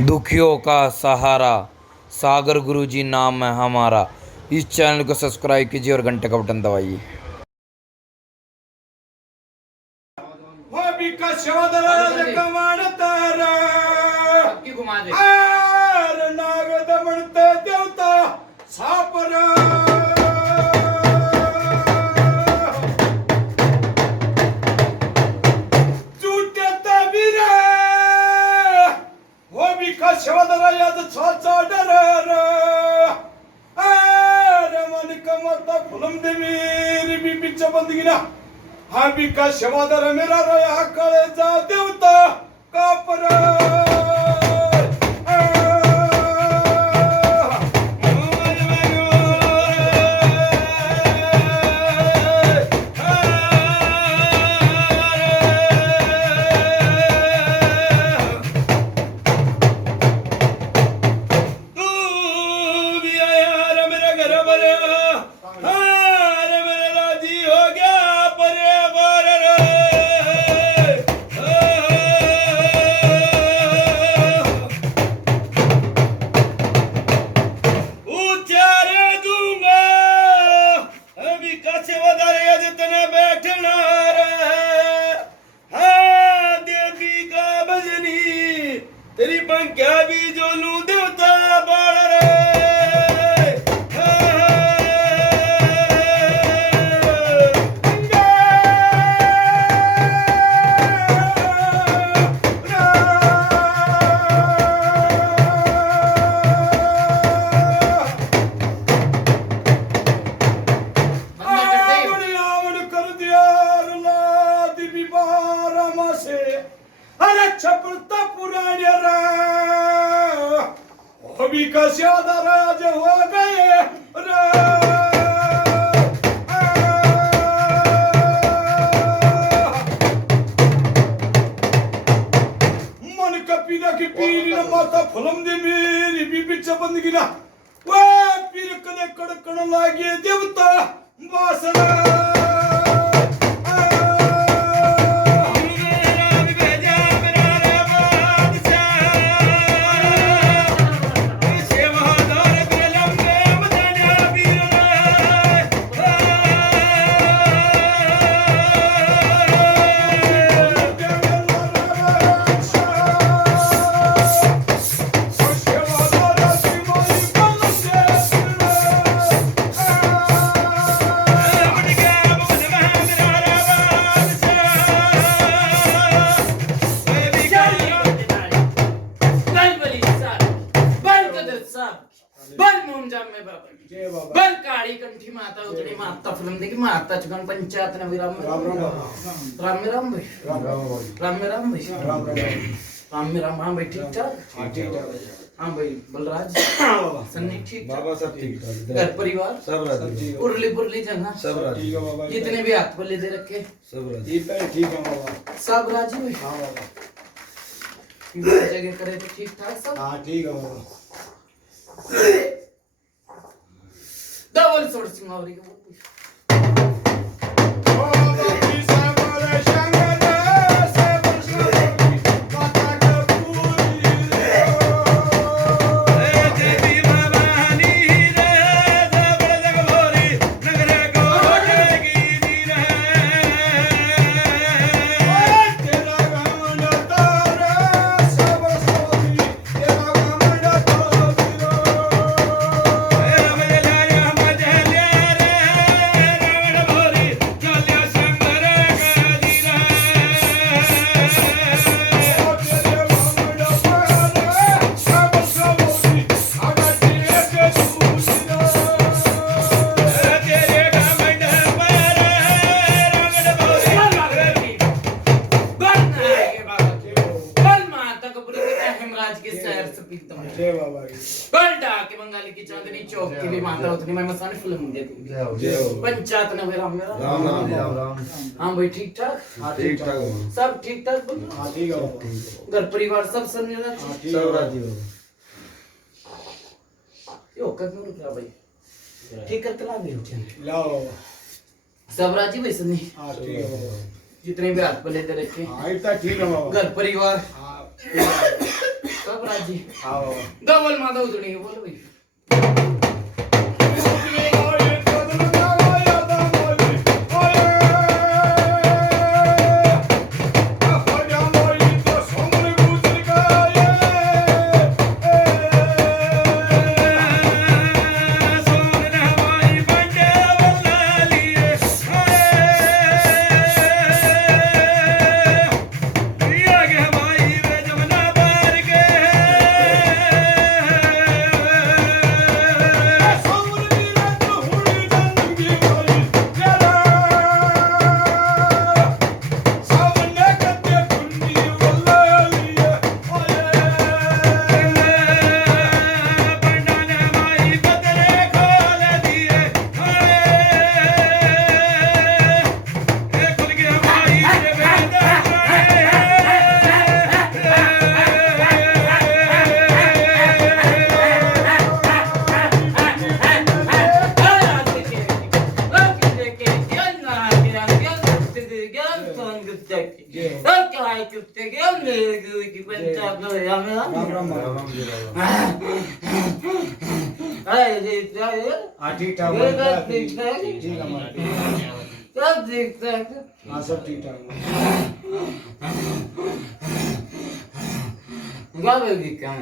दुखियों का सहारा सागर गुरुजी नाम है हमारा। इस चैनल को सब्सक्राइब कीजिए और घंटे का बटन दबाइए। हा बिका शवादर मेरा रोया कळे जा देवता कापर तेरी पंख्या भी जोलू देवता बाड़ रे छपड़ता पुराने अभी का ज्यादा राज हो गए मन कपीना की पीर न माता फलम दे मेरी बीबी चबंद गिना वो पीर कदे कड़कण लागे देवता वासना बल काळी कंठी माता उतणी माता फुलम देखी माता चगन पंचायत न विराम राम राम राम भाई राम भाई ठीक ठाक हाँ भाई बलराज सन्नी ठीक बाबा सब ठीक घर परिवार सब राजी उर्ली पुरली जगह सब राजी कितने भी हाथ पल्ले दे रखे सब राजी ठीक है बाबा सब राजी भाई हाँ बाबा जगह करे तो ठीक ठाक सब हाँ ठीक है बाबा डबल सोड सिंगावरी के की चांदनी चौक की भी माता उतनी मैं मसाने फिल्म देती पंचायत नवे राम राम हाँ भाई ठीक ठाक ठीक ठाक सब ठीक ठाक हाँ ठीक है घर परिवार सब सब राजी हो यो कब रुक रहा भाई ठीक करके ला दे लाओ सब राजी भाई सन्नी हाँ ठीक है जितने भी हाथ पले दे रखे हाँ इतना ठीक है घर परिवार सब राजी बलराज जी हाँ बाबा डबल माता उतरेंगे बोलो भाई ठीक ठाक सब ठीक ठाक हाँ सब ठीक ठाक क्या बोल क्या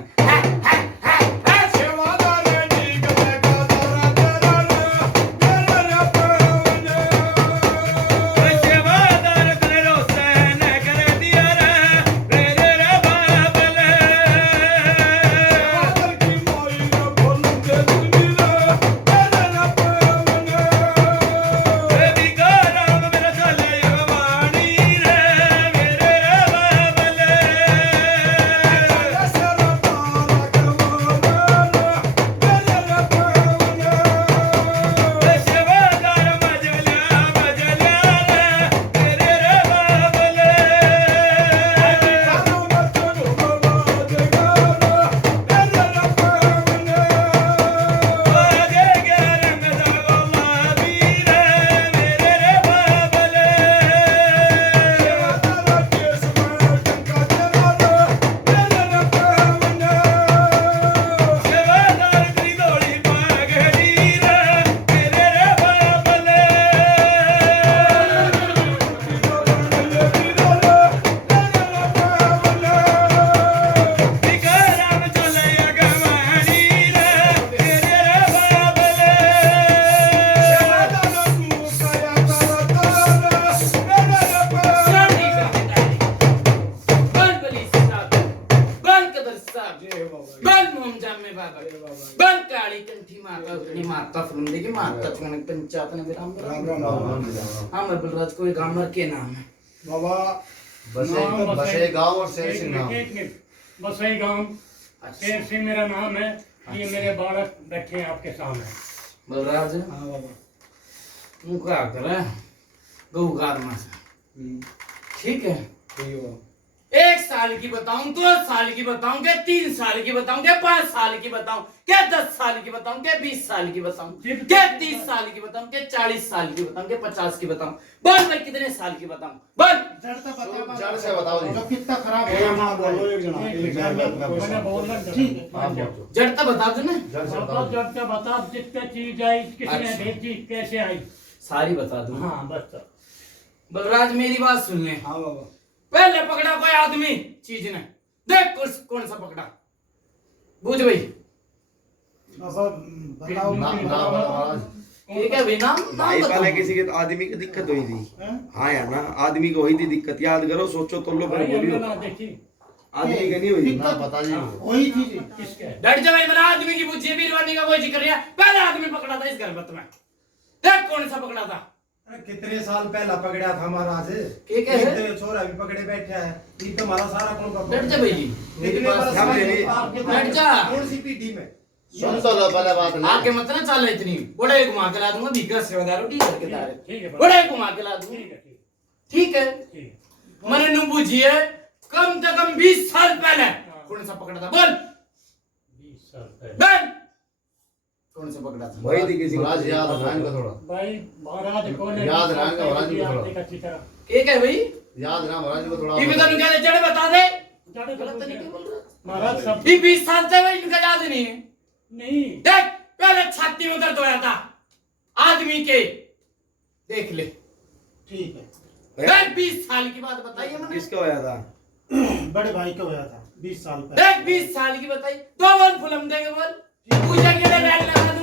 पंचायत विराम हाँ मैं बलराज को गामर के नाम है बाबा बसे गांव और शेर सिंह नाम बसई गांव शेर सिंह मेरा नाम है ये मेरे बालक बैठे हैं आपके सामने बलराज हाँ बाबा तू क्या कर गौ गारमा से ठीक है ठीक है 1 साल की बताऊं 2 साल की बताऊं क्या 3 साल की बताऊं क्या 5 साल की बताऊं क्या 10 साल की बताऊं क्या 20 साल की बताऊं क्या 30 साल की बताऊं क्या 40 साल की बताऊं क्या 50 की बताऊं बोल मैं कितने साल की बताऊं बोल जड़ से बताओ जी कितना खराब ए हाँ बोलो एक जना मैंने बोलना ठीक है जड़ता बता दो ना जब से बता जितने चीज आई किसने भेजी कैसे आई सारी बता दो हाँ बस बलराज मेरी बात सुन ले हाँ बाबा पहले पकड़ा कोई आदमी चीज ने देख कौन सा पकड़ा बूझ भाई बाबा बताओ महाराज ठीक है भाई नाम भाई बताओ पहले किसी के तो आदमी की दिक्कत हुई थी हाँ यार ना आदमी को हुई थी दिक्कत याद करो सोचो तुम लोग बोलियो देखिए आदमी की नहीं हुई ना पता जी वही चीज किसके डर जा भाई मेरा आदमी की बुझे बीरवानी का कोई जिक्र नहीं है पहले आदमी पकड़ा था इस घर में देख कौन सा पकड़ा था कितने साल पहला पकड़ा था महाराज ठीक है तो छोरा भी पकड़े बैठा है ये तो हमारा सारा कौन का डर जा भाई मेरी बात डर जा कौन सी पीढ़ी में सुन तो लो पहले बात नहीं आके मत ना चल इतनी बड़े घुमा के ला दूंगा भीकर सेवादार उठी करके दारे ठीक है बड़े घुमा के ला दूंगा ठीक है ठीक है मैंने नु बुझिए कम से कम 20 साल पहले कौन सा पकड़ा था बोल 20 साल पहले बोल कौन सा पकड़ा था वही थी किसी महाराज याद रखना इनको थोड़ा भाई महाराज कौन है याद रहेगा महाराज जी को थोड़ा आपने अच्छी तरह ठीक है भाई याद रहा महाराज को थोड़ा ये भी तो क्या जड़ बता दे ज्यादा गलत नहीं क्या बोल रहा महाराज सब ये 20 साल से भाई इनका याद नहीं है। नहीं देख पहले छाती में दर्द होया था आदमी के, देख ले। ठीक है। देख 20 साल की बात बताइए मैंने। किसका होया था? बड़े भाई का हुआ था 20 साल पहले। देख 20 साल की बताई, 2 बोल फुलम देंगे बोल, पूजा के लिए बैठ लगा दूं।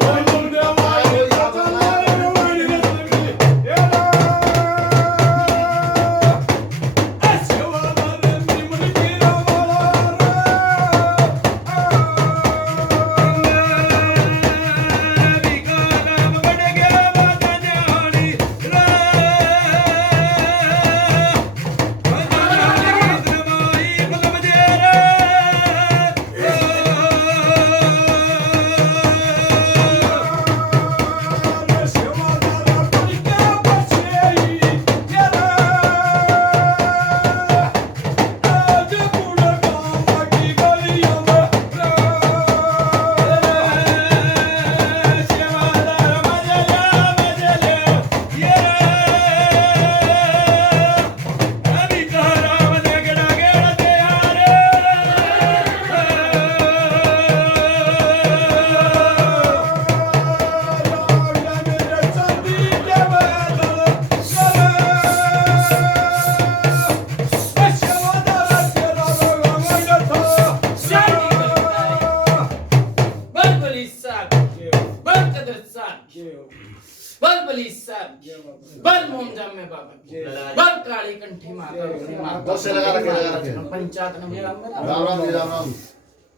बस से लगा रखे। पंचायत ने मेरा राम राम जी, राम राम।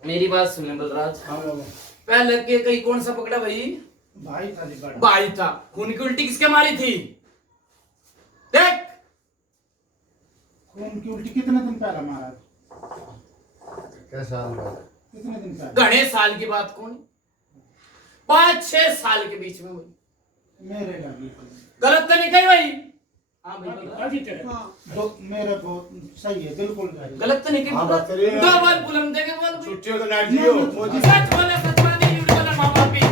मेरी बात सुने बलराज। हाँ बाबा। पहले के कहीं कौन सा पकड़ा भाई? भाई था जी बड़ा। भाई था। खून की उल्टी किसके मारी थी? देख खून की उल्टी कितने दिन पहले महाराज? कैसा कितने दिन पहले? घने साल की बात कौन? 5-6 साल के बीच में हुई। मेरे लगी। गलत तो नहीं कही भाई? हाँ भाई बलराज। काजी तेरे मेरे बहुत सही है, बिल्कुल सही। गलत तो नहीं कही? हाँ, बात करिए। 2 बार बुलम देंगे बोल। छुट्टियों तो नाट जियो मोदी सच बोले सच बात नहीं, झूठ बोले माँ बाप ही।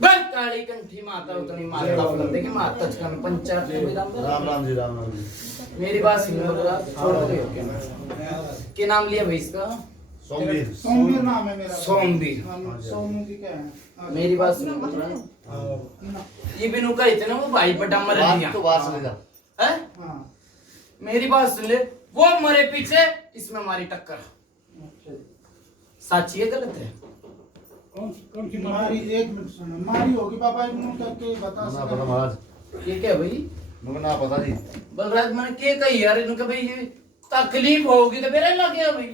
बल काली कंठी माता उतनी माता बुलंदे की माता चका में पंचायत में राम राम जी, राम राम जी। मेरी बात सुनो बलराज, छोड़ दो। क्या नाम लिया भाई इसका? सोमवीर। सोमवीर नाम है मेरा। सोमवीर। हाँ, सोमू की क्या है? मेरी बात सुनो बलराज। ये बिनु का इतना वो भाई बटा मर दिया तो बात सुन जा। है? हाँ। मेरी बात सुन ले, वो मरे पीछे इसमें हमारी टक्कर। अच्छा। साची है गलत है? कौन सी मारी, एक मिनट सुनो, मारी होगी बाबा, मुंह करके बता ना सकते पता हैं। महाराज, ये क्या भाई? मुझे ना पता जी। बलराज मैंने क्या कही यार इनका भाई, ये तकलीफ होगी तो मेरा लग गया भाई।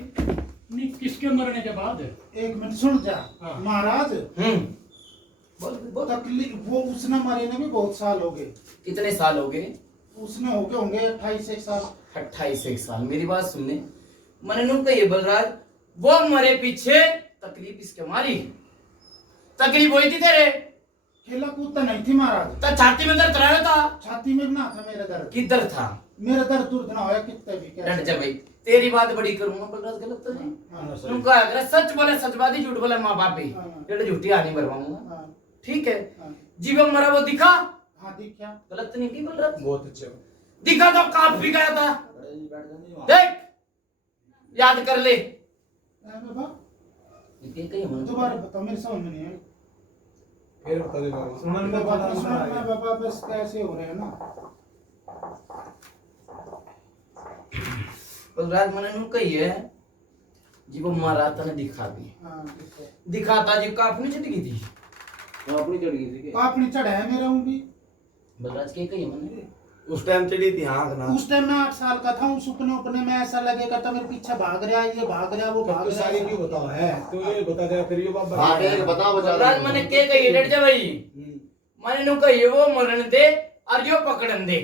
नहीं किसके मरने के बाद है? एक मिनट सुन जा हाँ। महाराज। बोल बोल। तकलीफ वो उसने मरे ने भी बहुत साल हो गए। कितने साल हो गए? उसने हो गए होंगे 28 साल। 28 साल। मेरी बात सुनने, मैंने नु कही बलराज, वो मरे पीछे तकलीफ इसके मारी। तकलीफ हुई थी तेरे? खेला कूदता नहीं थी महाराज। तो छाती में दर्द रहा था? छाती में ना था मेरा दर्द। किधर था? मेरा दर्द दूर ना होया कितने भी क्या। डट जा भाई, तेरी बात बड़ी करूंगा बलराज, गलत तो नहीं? हाँ, तुम कहा अगर सच बोले सच बात ही, झूठ बोले माँ बाप ही। हाँ। ये झूठी आनी भरवाऊंगा। हाँ, ठीक है? हाँ। जीवन मरा वो दिखा? हाँ दिखा। गलत तो नहीं की बलराज? बहुत अच्छे दिखा तो काफ भी गया था। देख याद कर ले। बाबा ये कहीं होना तो दोबारा बताओ, मेरे समझ में नहीं आया। फिर बता दे बाबा सुमन में बाबा पता सुना नहीं बाबा, बस कैसे हो रहे हैं ना। बलराज मैंने नु कही है जी, वो मारा था ने दिखा भी। हाँ दिखा। दिखाता जी काफ नहीं चढ़ गई थी? पाप नहीं चढ़ा है मेरा हूँ भी। बलराज के कही मैंने उस टाइम चढ़ी थी आँख ना। उस टाइम मैं 8 साल का था, उस सुपने उपने में ऐसा लगे करता मेरे पीछे भाग रहा है, ये भाग रहा है, वो भाग तो रहा सारी है। क्यों बताओ है तो ये बता दे फिर ये बाबा हाँ एक बताओ बचा बलराज मैंने के कही डट जा भाई, मैंने नु कही वो मरण दे और यो पकड़न दे।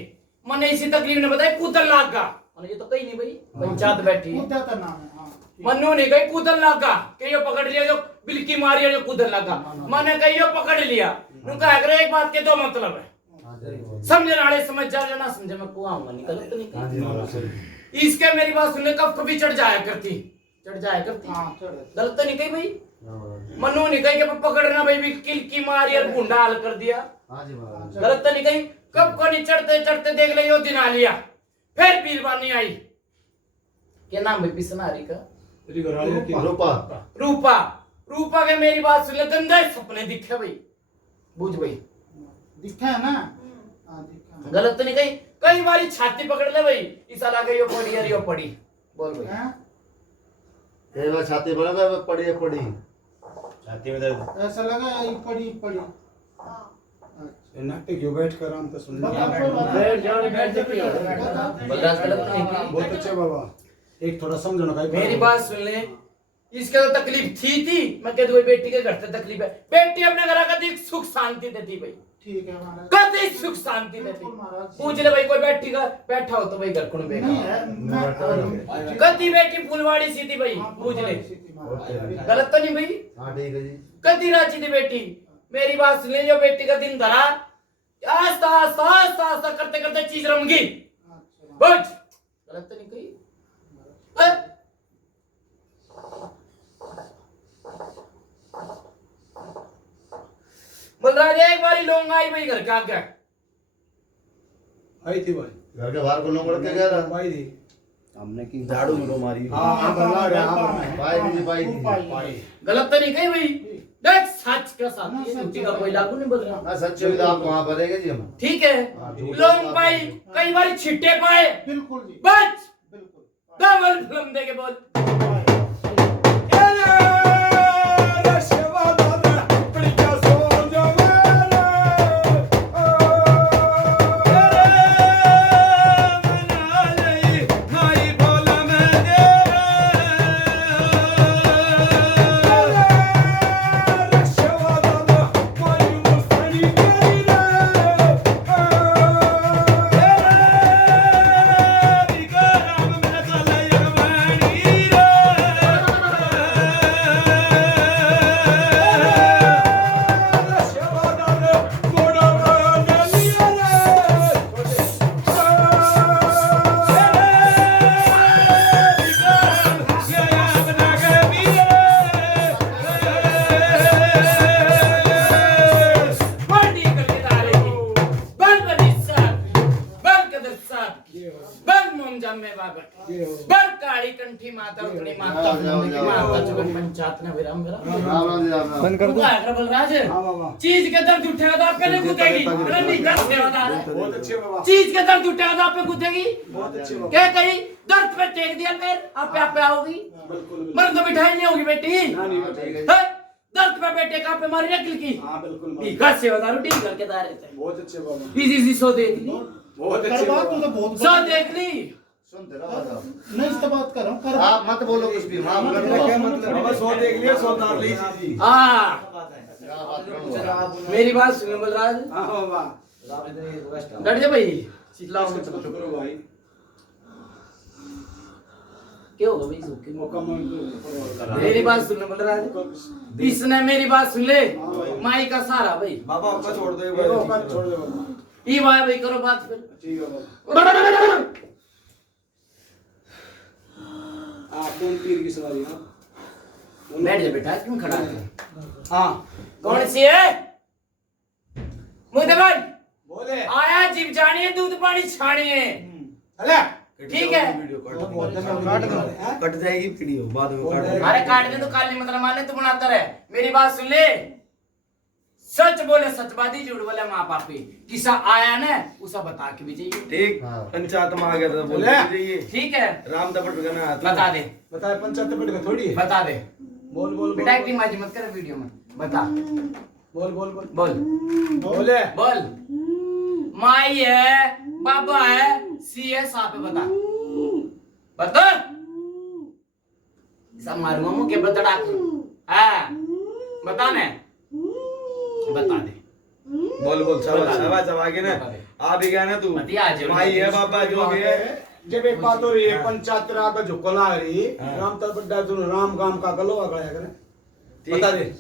मैंने इसी तकलीफ ने बताई कूतल लाग का, मैंने ये तो कही नहीं भाई, पंचायत बैठी है। मुद्दा का नाम है। हाँ, मन्नू ने कही कूतल लागा कि यो पकड़ लिया, जो बिल्की मारी है जो कूतल लागा। मैंने कही यो पकड़ लिया, उनका अगर एक बात के दो मतलब है, समझने वाले समझ जाओ, ना समझे मैं को आऊंगा नहीं, गलत नहीं कही। इसके मेरी बात सुनने कब कभी चढ़ जाया करती, चढ़ जाया करती, हाँ, चढ़। गलत तो नहीं कही भाई। मन्नू ने कही कि पकड़ना भाई, बिल्किल की मारी और गुंडा हाल कर दिया, हाँ जी महाराज गलत तो नहीं कही। कब को नहीं चढ़ते चढ़ते देख ले यो दिन आ लिया, फिर बीरबानी आई, क्या नाम है पिसनारी का, तेरी घरवाली की रूपा रूपा। रूपा के मेरी बात सुन ले, गंदे सपने दिखे भाई, बुझ भाई, दिखा है ना? हाँ, दिखा है। गलत तो नहीं कही। कई बारी छाती पकड़ ले भाई, इस अलग यो पड़ी यार यो पड़ी, बोल भाई। हैं? एक बार छाती बोला पड़ी पड़ी छाती में दर्द। ऐसा लगा ये पड़ी पड़ी। नाक पे क्यों बैठ कर हम तो सुन बता, लिया। बैठ जाओ, बैठ जाओ, बलराज गलत तो नहीं कही। बहुत अच्छे बाबा, एक थोड़ा समझो ना भाई। मेरी बात सुन ले, इसके तो तकलीफ थी, मैं कह दूं बेटी के घर से तकलीफ है, बेटी अपने घर का देख सुख शांति देती भाई, ठीक है महाराज। कभी सुख शांति देती। बिल्कुल महाराज। पूछ ले भाई, कोई बैठा हो तो भाई घर को नहीं बैठा, है, मैं कति बेटी फुलवाड़ी सी थी भाई, पूछ ले, गलत तो नहीं भाई। हाँ ठीक है जी कति रांची थी बेटी। मेरी बात सुन ले, जो बेटी का दिन धरा, आस्ता आस्ता आस्ता आस्ता करते करते चीज रम गई, बुझ, गलत तो नहीं कही। बलराज एक बारी लोग आई भाई घर के आगे, आई थी भाई, घर के बाहर को लोग के गया था पाई थी। हमने की झाड़ू में मारी। हाँ बल्ला रहा पाई थी पाई थी पाई। गलत तो नहीं कही भाई। देख सच का साथ है, झूठी का कोई लागू नहीं बोल रहा। ना सच भी तो आप वहाँ पड़ेगा जी हम ठीक है, लोग पाई कई बार छिट्टे पाए, बिल्कुल जी, बच बिल्कुल। डबल फिल्म दे के बोल। पंचायत ने विराम मेरा राम जी राम राम बलराज, हाँ बाबा चीज के दर्द उठेगा तो आप पे नहीं कूदेगी, अरे नहीं कर सेवादार है। बहुत अच्छे बाबा, चीज के दर्द उठेगा तो आप पे कूदेगी, बहुत अच्छे बाबा। क्या कही दर्द पे टेक दिया पैर, आप पे आओगी, बिल्कुल मर्द तो बिठाई नहीं होगी बेटी, हाँ नहीं ठीक है। है? दर्द पे बेटे का पे मारी नकल की, हाँ बिल्कुल ठीक है सेवादार ठीक करके दायरे से बहुत अच्छे बाबा, इजी सी सो देख ली, बहुत अच्छे करवा तू बाबा। तो बहुत सो देख ली, सुनते रहो बताओ नहीं इस बात कर रहा हूँ, कर आप मत बोलो कुछ भी हाँ मतलब क्या मतलब बाबा सौ देख लिया सौ तार ली जी। हाँ क्या बात करो मेरी बात सुनो बलराज, हाँ बाबा डर जा भाई, चिल्लाओ मत चलो, शुक्र भाई, क्या होगा भाई सूखे मौका मेरी बात सुन बलराज, इसने मेरी बात सुन ले, माई का सारा भाई, बाबा आपका छोड़ दो छोड़ दे बाबा, ये भाई भाई करो बात फिर, ठीक है बाबा। आप कौन पीर की सवारी हाँ बैठ जा बेटा, क्यों खड़ा है? हाँ कौन सी है? मुझे भाई बोले आया जीव जानिए दूध पानी छानिए, अरे ठीक है? कट जाएगी वीडियो बाद में काट अरे काट दे तो काली मतलब माने तू बनाता रहे। मेरी बात सुन ले, सच बोले सचबादी, झूठ बोले माँ बापी, किसा आया ना उसा बता के भी जाइए, ठीक हाँ। पंचायत में आ गया था बोले जाइए ठीक है? राम तपट बगाना आता बता दे, बताए पंचायत पेट का थोड़ी है। बता दे बोल बोल बेटा, एक्टिंग बाजी मत कर वीडियो में, बता बोल बोल बोल बोल बोले बोल। माई है बाबा है, सी है, सांप है, बता बता सब मारूंगा मुंह के बतड़ा हाँ बता ने बता दे बोल बोल शाबाश शाबाश अब आगे ना आ भी गया ना तू माई है बाबा जो भी है जब एक बात हो रही है पंचायत राग का झुको ला रही राम तर बड्डा तू राम गाम का गलो गया करे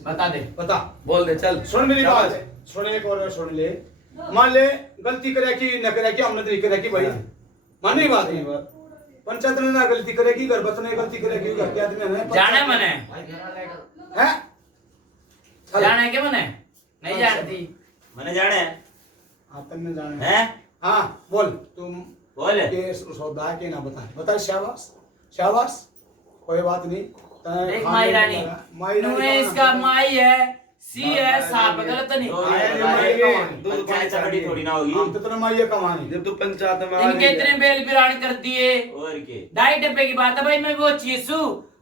बता दे बता बोल दे चल सुन मेरी बात सुन एक और सुन ले मान ले गलती करे कि न करे कि हमने नहीं करे कि भाई मान नहीं बात नहीं बात पंचायत ने ना गलती करेगी घर बस ने गलती करेगी घर के आदमी ने जाने मने हैं जाने के मने नहीं जानती मैंने जाने हां तन्ने जाने हैं हां बोल तुम बोल के सौदा के ना बता शाबाश शाबाश कोई बात नहीं देख माई रानी नुए इसका माई है सी है सांप गलत नहीं पंचायत बड़ी थोड़ी ना होगी हम तो तेरा माई कमानी जब तू पंचायत में इनके इतने बेल बिरान कर दिए और के 2.5 डब्बे की बात है भाई मैं वो चीसू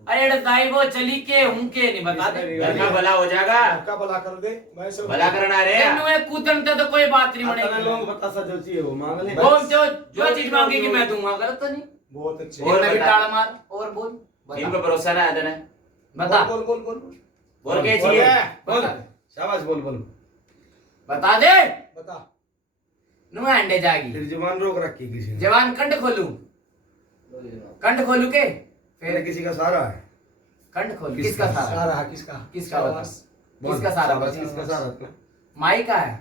अरे दाई वो चली के हूं के नहीं बता दे घर का भला हो जाएगा का भला कर दे मैं सब भला करना रे नुए कूदन तो कोई बात नहीं तेरे बनेगी लोग बता सा जो चाहिए वो मांग ले वो जो चीज मांगेगी मैं दूंगा गलत तो नहीं बहुत अच्छे और मैं भी बता। टाल मार और बोल इन पे भरोसा ना है तेने बता बोल बोल बोल बोल के चाहिए बोल शाबाश बोल बोल बता दे बता नुए अंडे जाएगी तेरी जुबान रोक रखी किसी ने जवान कंठ खोलू के फिर किसी का सहारा है कंठ खोल किसका सारा सारा किसका किसका बता शाबाश। किसका सारा शाबाश, बता किसका सहारा अपना माई का है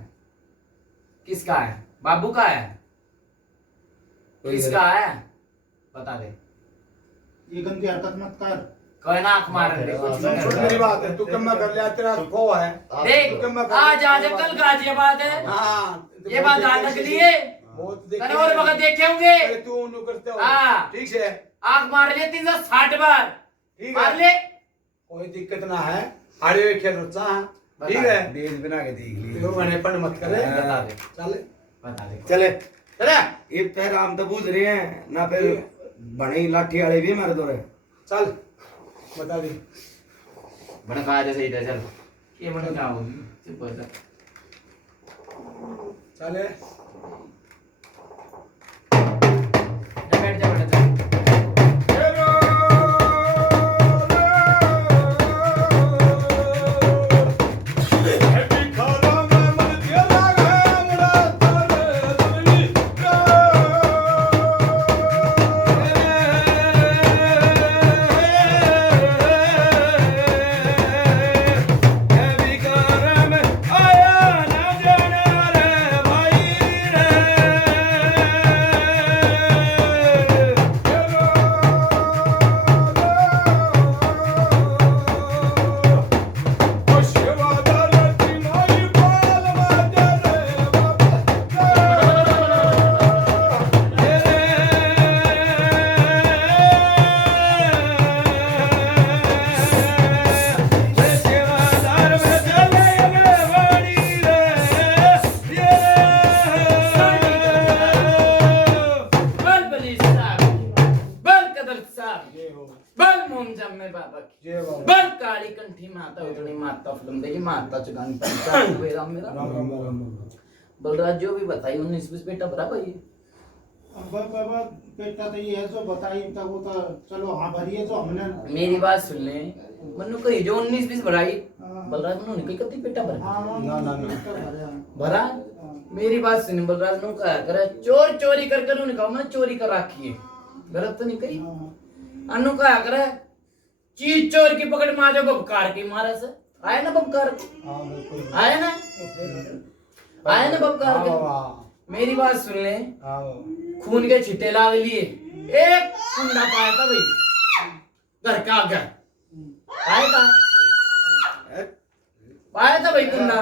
किसका है बाबू का है किसका है बता दे ये गंदी हरकत मत कर कोई ना आंख मार दे कुछ सुन सुन मेरी बात है तू कम कर लिया तेरा खो है देख आज कल गाजियाबाद है हां ये बात ध्यान रख लिए बहुत कल और वक्त देखे होंगे अरे तू उन्नु करते हो हाँ। ठीक है आंख मार लिए 360 बार ठीक मार है ले कोई दिक्कत ना है हारे हुए खेल रहा है ठीक है देश बना के देख ली तू मैंने पण मत करे बता दे चल बता दे चले चले ये पैर हम तो बूझ रहे हैं ना फिर बने लाठी वाले भी हमारे दौरे चल बता दे बना कहा जैसे ही था चल ये मन क्या होगी चुप हो जा चले बैठ जा बैठ जा बल काली कंठी माता उतनी माता फिल्म देखी माता चुगानी पंचायत मेरा मेरा बलराज जो भी बताई 19-20 बेटा बराबर ही बाबा बेटा तो ये है जो बताई तब वो तो चलो हाँ भरी है जो हमने मेरी बात सुन ले मनु कही जो 19-20 भराई बलराज मनु ने कही कति बेटा भरा भरा मेरी बात सुन बलराज नु कहा करे चोर चोरी कर कर उन्होंने कहा मैं चोरी कर रखी है गलत तो नहीं कही अनु कहा करे चीज चोर की पकड़ में आ जाओ बबकार की मारे से आए ना बबकार आए ना बबकार के मेरी बात सुन ले खून के छिट्टे लाग लिए एक कुंडा पाया था भाई घर का आगे पाया था भाई कुंडा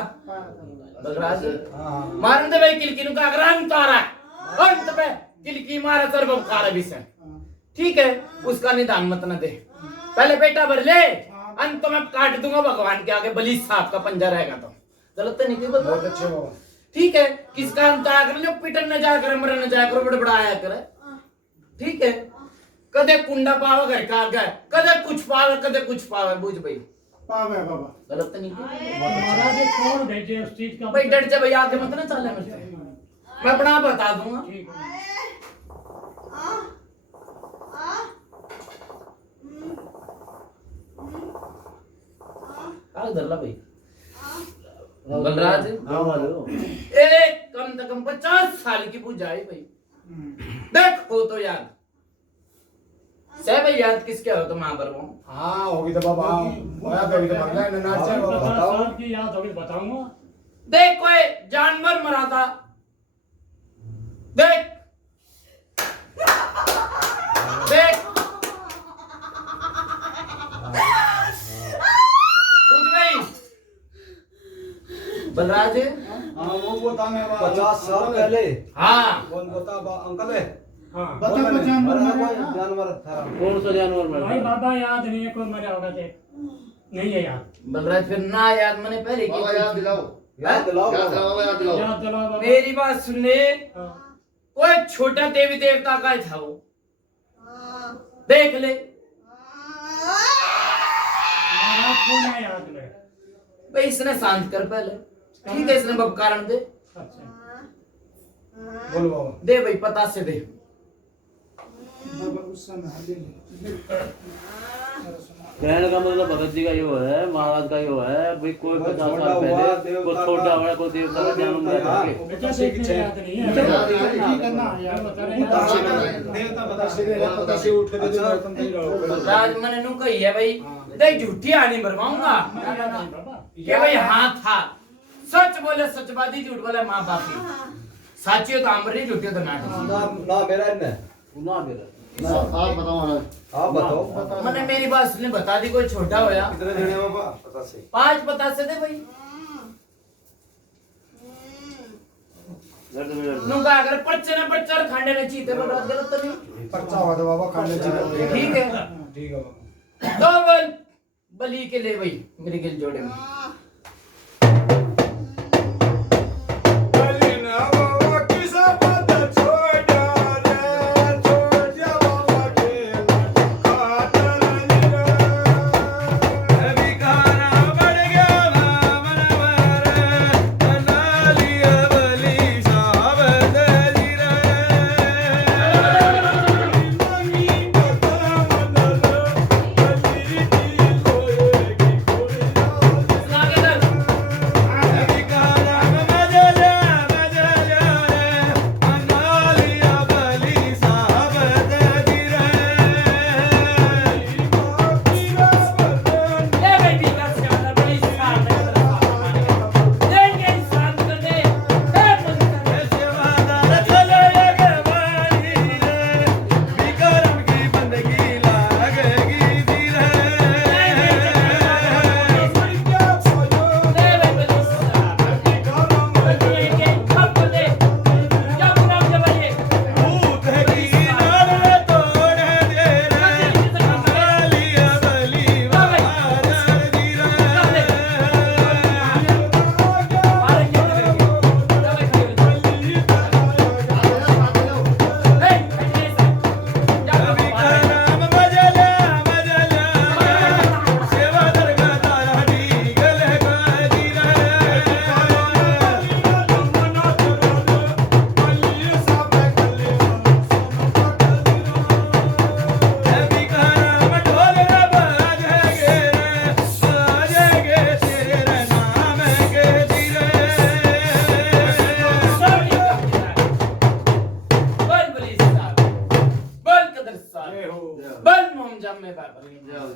बलराज मारन दे भाई किलकी नु का अग्रहण तारा अंत पे किलकी मारा तर बबकार भी से ठीक है उसका निदान मत न दे पहले बेटा भर ले अंत में काट दूंगा भगवान के आगे बलि सांप का पंजा रहेगा तो गलत तो नहीं बोल बहुत अच्छे बाबा ठीक है किसका अंत आया कर जो पिटन न जाया कर मरन न जाया कर बड़बड़ाया कर ठीक है कदे कुंडा पावे घर का आगे कदे कुछ पावे बुझ भाई पावे बाबा गलत तो नहीं महाराज ये कौन भेजे उस चीज का भाई डर जा भाई आगे मत ना चले मुझसे मैं अपना बता दूंगा। ठीक है दल्ला भाई बलराज हाँ मालूम एक कम से कम 50 साल की पूजा है भाई। देखो तो याद से भाई याद किसके हो तो मां पर वो हाँ होगी तो बाबा होया तो अभी तो बगला है नाच है बाबा 50 बताओ साल की याद होगी बताऊंगा। देख कोई जानवर मरा था देख देख बुझ गई बलराज हाँ वो बता मैं 50 साल पहले हाँ कौन बता अंकल है हाँ बता को जानवर मरा था जानवर था कौन सा जानवर मर भाई बाबा याद नहीं है कोई मरा होगा थे नहीं है याद। बलराज फिर ना याद मैंने पहले बाबा याद की दिलाओ याद दिलाओ याद दिलाओ बाबा याद दिलाओ याद दिलाओ बाबा। मेरी बात सुन ले हाँ। कोई छोटा देवी देवता का था वो देख ले महाराज को नहीं याद में। भाई इसने शांत कर पहले ठीक है इसने बब कारण दे अच्छा बोलो बाबा दे भाई पता से दे बाबा उस समय ले कहने का मतलब भगत जी का यो है महाराज का यो है भाई कोई 50 साल छोटा हुआ, पहले देवता कोई का- छोटा हुआ कोई देवता का जन्म हुआ था बेटा से इतने याद नहीं है। ठीक है ना यार बता रहे हैं। देवता बता से उठ के दे दो तुम नहीं रहो राज मैंने नु कही है भाई देख झूठी आनी भरवाऊंगा नहीं याद नहीं बाबा। कि भाई हाँ था सच बोले सचबादी झूठ बोले माँ बापी साची हो तो आमरी झूठी हो तो ना ना मेरा है ना मेरा आप बताओ महाराज आप बताओ मैंने मेरी बात सुनने बता दी कोई छोटा होया कितने देने बाबा पता से 5 पता से दे भाई नु का अगर पर्चे ने पर्चा खांडे ने चीते बलराज गलत तो नहीं पर्चा हुआ तो बाबा खाने चाहिए ठीक है ठीक है बाबा दो बल बलि के ले भाई मेरे गिल जोड़े में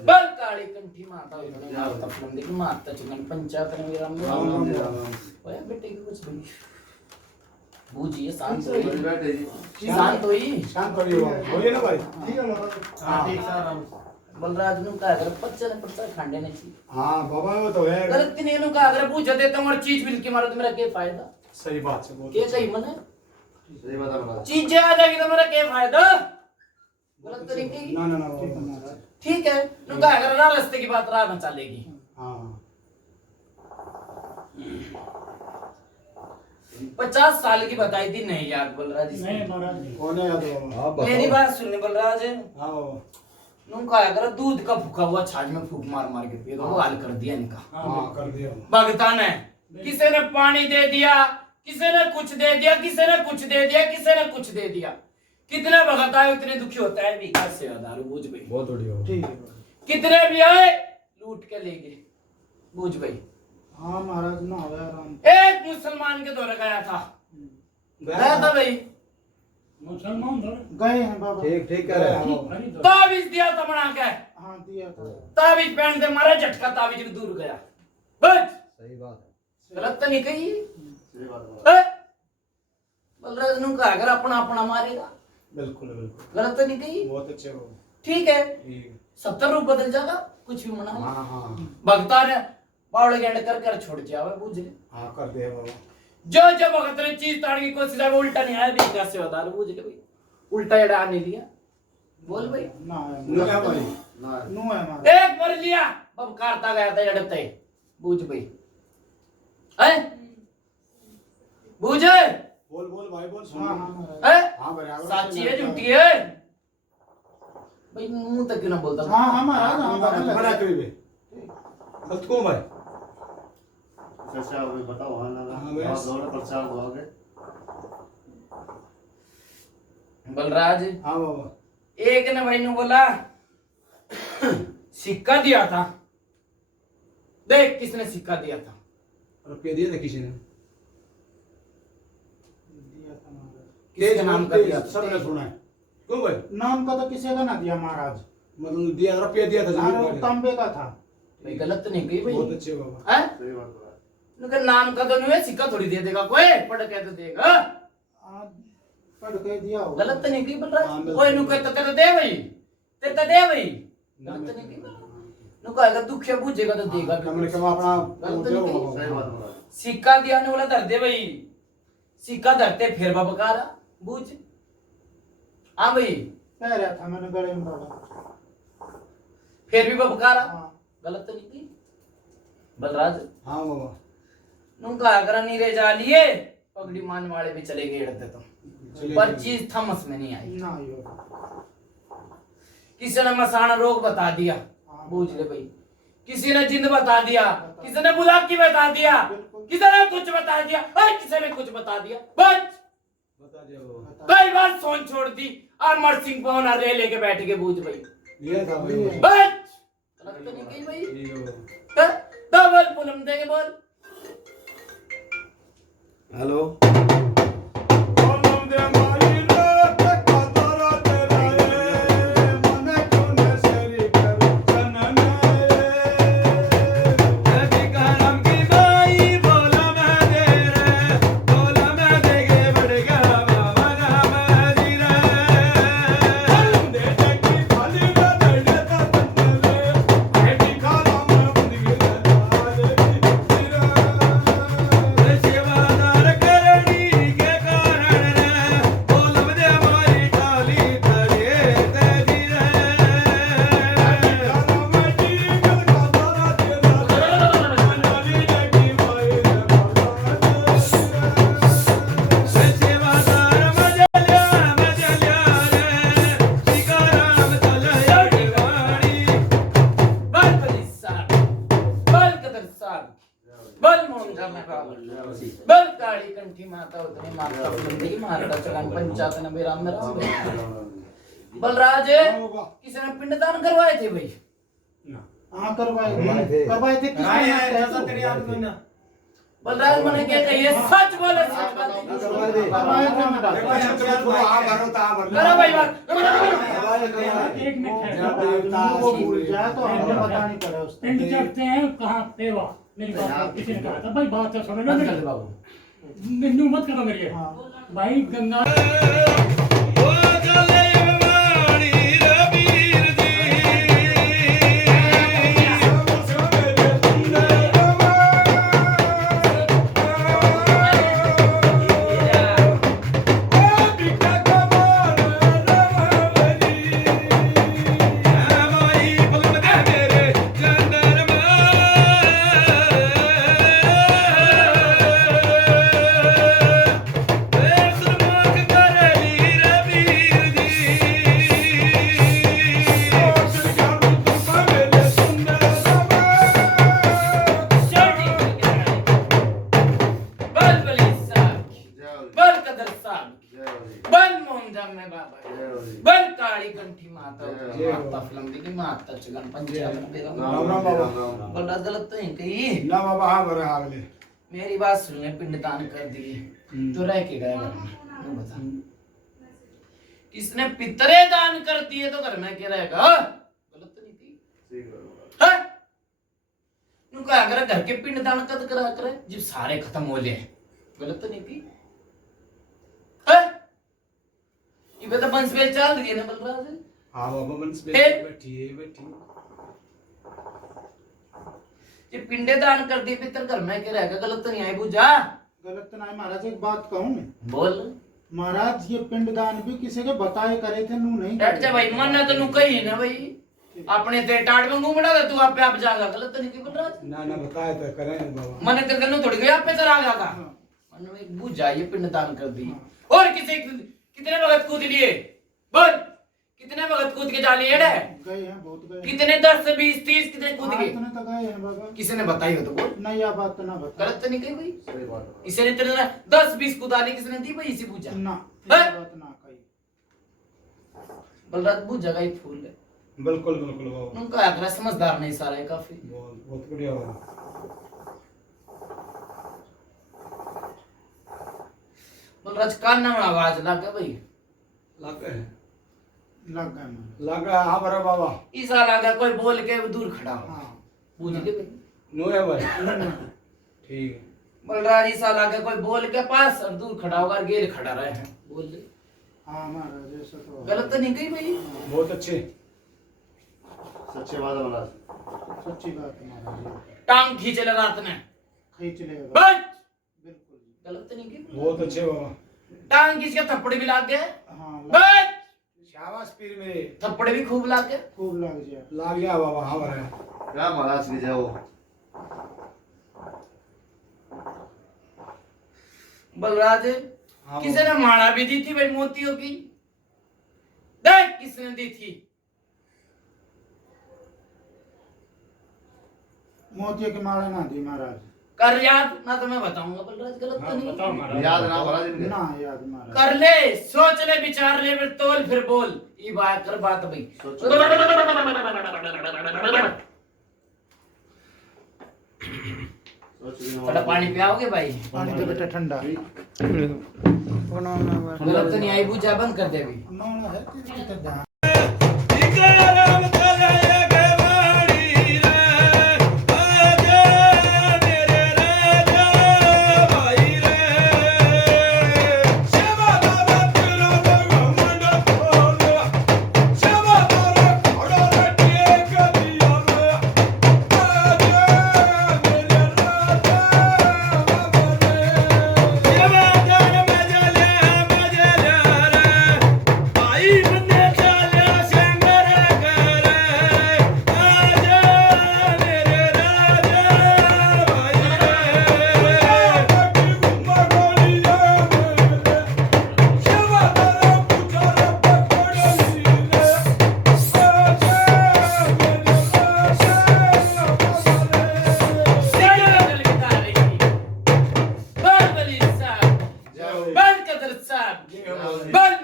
बल काळी कंठी माता माता फलंदी माता चिकन पंचायत में राम ओए बेटे की कुछ भी बूझिए शांत होइए शांत होइए शांत करिए बाबा होइए ना भाई ठीक है बाबा हाँ ठीक सर बलराज नु का अगर पच्चा ने पच्चा खांडे ने की हाँ बाबा वो तो है गलत नहीं नु का अगर पूछ देता हूं और चीज मिल के मारो तो मेरा क्या फायदा सही बात से बोल के कही मने सही बता महाराज चीजें आ जाएगी तो मेरा क्या फायदा गलत तरीके की ना ना ना बाबा ठीक है नु का अगर रास्ते की बात राह में चलेगी हाँ 50 साल की बताई थी नहीं याद बलराज इसने। नहीं महाराज जी कौन है याद बाबा आप मेरी बताओ बात सुनने बलराज हाँ बाबा नुका अगर दूध का फूका हुआ छाछ में फूक मार मार के पिएगा वो हाल कर दिया इनका हाँ कर दिया भगता ने किसी ने पानी दे दिया किसी ने कुछ दे दिया, किसी ने कुछ दे दिया, किसी ने कुछ दे दिया। कितने भगत आए उतने दुखी होता है विकास सेवादार बूझ भाई। बहुत बढ़िया। ठीक है। कितने भी आए लूट के ले गए बूझ भाई। हाँ महाराज ना हो आराम। एक मुसलमान के दौरे गया था भाई, मुसलमान धो गए हैं बाबा। ठीक ठीक कह रहे हैं। ताबीज दिया था बना के, हाँ दिया था। ताबीज पहन दे मारा झटका, ताबीज भी दूर गया। बस सही बात है। गलत तो नहीं कही सही बात बलराज नु कहा अगर अपना अपना मारेगा, बिल्कुल बिल्कुल गलत तो नहीं कही। बहुत अच्छे हो। ठीक है, ठीक 70 रूप बदल जाएगा कुछ भी मना। हाँ हाँ भगता ने बावड़ गेंड कर छोड़ जावे बूझ ले। हाँ कर दे बाबा। जो जो भगत ने चीज ताड़ की कोशिश है वो उल्टा नहीं आया भी कैसे बता रहे बूझ ले भाई, उल्टा एड़ा आने लिया। बोल भाई ना है नु है भाई। ना नु है महाराज। एक मर लिया बब कारता गया था जड़ते बूझ भाई है बूझे बोल बोल भाई बोल सुन। हाँ हाँ महाराज। है हाँ बराबर। साची है झूठी है भाई, मुंह तक क्यों ना बोलता। हाँ हाँ महाराज। हाँ बना महाराज। करीबे गलत को भाई। अच्छा अभी बताओ। हाँ ना हाँ, बस। आप दौड़ प्रचार दोगे। बलराज हाँ बाबा। एक ने भाई ने बोला सिक्का दिया था, देख किसने सिक्का दिया था। रुपये दिए थे किसी ने। दिया था महाराज। किसके नाम का दिया था? सबने सुना है। क्यों भाई? नाम का तो किसी का ना दिया महाराज। मतलब दिया रुपये दिया था हाँ, जमीन वो पर। तांबे का था। भाई गलत तो नहीं कही भाई। बहुत अच्छे बाबा। हैं? सही बात है। उनका नाम का तो नहीं है, सिक्का थोड़ी दे देगा कोई, पढ़ के तो देगा। हाँ, पढ़ के दिया होगा। गलत तो नहीं कही हाँ, बलराज। बिल्कुल। कोई नुके तो तेरे दे भाई, तेरे तो दे भाई। गलत तो नहीं कही नुका अगर दुख है पूछेगा तो देगा। हमने कहा अपना गलत तो नहीं कही। सही बात है। सिक्का दिया ने बोला धर दे भाई, सिक्का धरते फिर बबकारा बूझ। हाँ भाई कह रहा था मैंने गले में डाला। फिर भी बबकारा, हाँ। गलत तो नहीं की बलराज। हाँ बाबा। नुका अगर नीरे जा लिए पगड़ी मान वाले भी चले गए इधर तो, चले पर गए। चीज थमस में नहीं आई। ना ये। किसी ने मसाना रोग बता दिया बूझ ले भाई, किसी ने जिंद बता दिया, किसी ने बुलाकी बता दिया, किसी ने कुछ बता दिया और किसी ने कुछ बता दिया। बस बता दिया बाबा। कई बार सोन छोड़ दी और मर सिंह पवना रे लेके बैठ के बूझ भाई। लिया था भाई। बस गलत तो नहीं कही भाई। ठीक है बाबा। तो बोल पुलम देके बोल। हेलो। बल काली कंठी माता उतनी माता बंदी मारदा चलन पंचायत ने मेरा मेरा बलराज किसी ने पिंडदान करवाए थे भाई। हाँ करवाए थे किसने? बलराज मैंने क्या कहिए सच बोले, सच बात करवाए थे महाराज। करो भाई बात। एक मिनट वो भूल जाए तो हमें बतानी पड़े उसको। पिंड चढ़ते हैं कहाँ पेवा। मेरी बात किसी ने कहा था भाई, बात है सुनो ना मेरी। निन्नू मत करो मेरी। हाँ। भाई गंगा कर ली रे माता फिल्म की माता चगन पंचायत में बेरा राम राम बाबा बोल रहा गलत तो है कहीं ना बाबा हाँ बड़े हागले मेरी बात सुन ले पिंडदान कर दिए तो रह के गया घर में बता किसने पितरे दान कर दिए तो घर में क्या रहेगा गलत तो नहीं थी है उनको अगर घर के पिंडदान कद करा करे जब सारे खत्म हो ले गलत तो नहीं थी है ये तो बंस पे चल रही है ना बलराज हाँ बाबा बंस पे फिर? बैठी ये पिंडे दान कर दिए पितर घर में क्या रहेगा गलत तो नहीं आई बुझा गलत तो नहीं महाराज, एक बात कहूँ मैं बोल महाराज, ये पिंडदान भी किसी के बताए करे थे, नू नहीं डट जा भाई मन तो नु कही ना भाई अपने ते टाट में घूमना था तू आपे आप जागा गलत तो नहीं की बलराज ना ना बताया तो करें बाबा मन तेरे कन्नू थोड़ी गई आपे चला जागा मन में एक बुझा ये पिंडदान कर दी और किसे कितने भगत कूद लिए बोल कितने भगत कूद के जा लिए है गए हैं, बहुत गए हैं। कितने 10 20 30 कितने कूद हाँ, गए इतने तो गए हैं बाबा। किसी ने बताई हो तो बोल नहीं, यह बात तो ना बता। गलत तो नहीं कही भाई सही बात है। इसे ने तेरे 10 20 कुदाली किसने दी भाई इसी पूछा ना, है? यह बात ना कही। बलराज बुझा का ही फूल है बिल्कुल बिल्कुल बाबा उनका आग्रह समझदार नहीं सारा है काफी बहुत बढ़िया बाबा बलराज कान में आवाज लगा भाई लगा है लग गए महाराज। लगा हाँ बड़ा बाबा ईसा लगा कोई बोल के दूर खड़ा हो हाँ, बुझ ले भाई नो है भाई नहीं, ठीक है बलराज ईसा लगा कोई बोल के पास और दूर खड़ा होगा और गेल खड़ा रहे हैं बोल ले हाँ महाराज, ऐसा तो गलत तो नहीं कही भाई बहुत अच्छे सच्चे बात है महाराज। सच्ची बात है महाराज, टांग खींच ले रात में खींच लेगा बच बिल्कुल। गलत तो नहीं की बहुत अच्छे बाबा टांग खींच के थप्पड़ भी लाग गए हाँ, बच शाबाश पीर मेरे थप्पड़ भी खूब लाग गए खूब लग जाए। लाग गया बाबा हाँ बड़ा क्या महाराज की जाओ। बलराज हाँ किसी ने माला भी दी थी भाई मोतियों की देख किसने दी थी मोतियों की माला ना दी महाराज। कर याद ना तो मैं बताऊंगा बलराज गलत तो हाँ, नहीं बताओ महाराज। याद ना महाराज इनके। ना याद महाराज। कर ले सोच ले विचार ले फिर तोल फिर बोल ये बात कर बात भाई सोचो। थोड़ा पानी पियाओगे भाई पानी तो बेटा ठंडा। गलत तो नहीं आई बुझा बंद कर दे अभी नौना है तेरी तो जहाँ।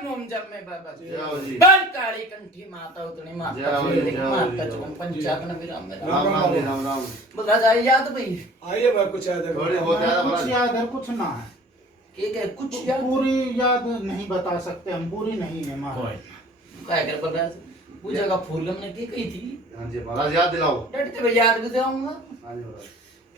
जाओ जी। काली कंठी माता उतनी माता जाओ जी, फिर जाओ माता जी, चुकन पंचायत में विराम में राम राम जी, राम राम। बलराज आई याद भाई आइए भाई कुछ याद है थोड़ी बहुत याद है कुछ महाराज। याद है, कुछ ना है। ठीक है कुछ याद पूरी याद नहीं बता सकते हम, पूरी नहीं है महाराज। क्या कर बलराज पूजा का फूल हमने की कही थी हाँ जी महाराज याद दिलाओ। डटते भाई याद भी दिलाऊंगा हाँ जी महाराज।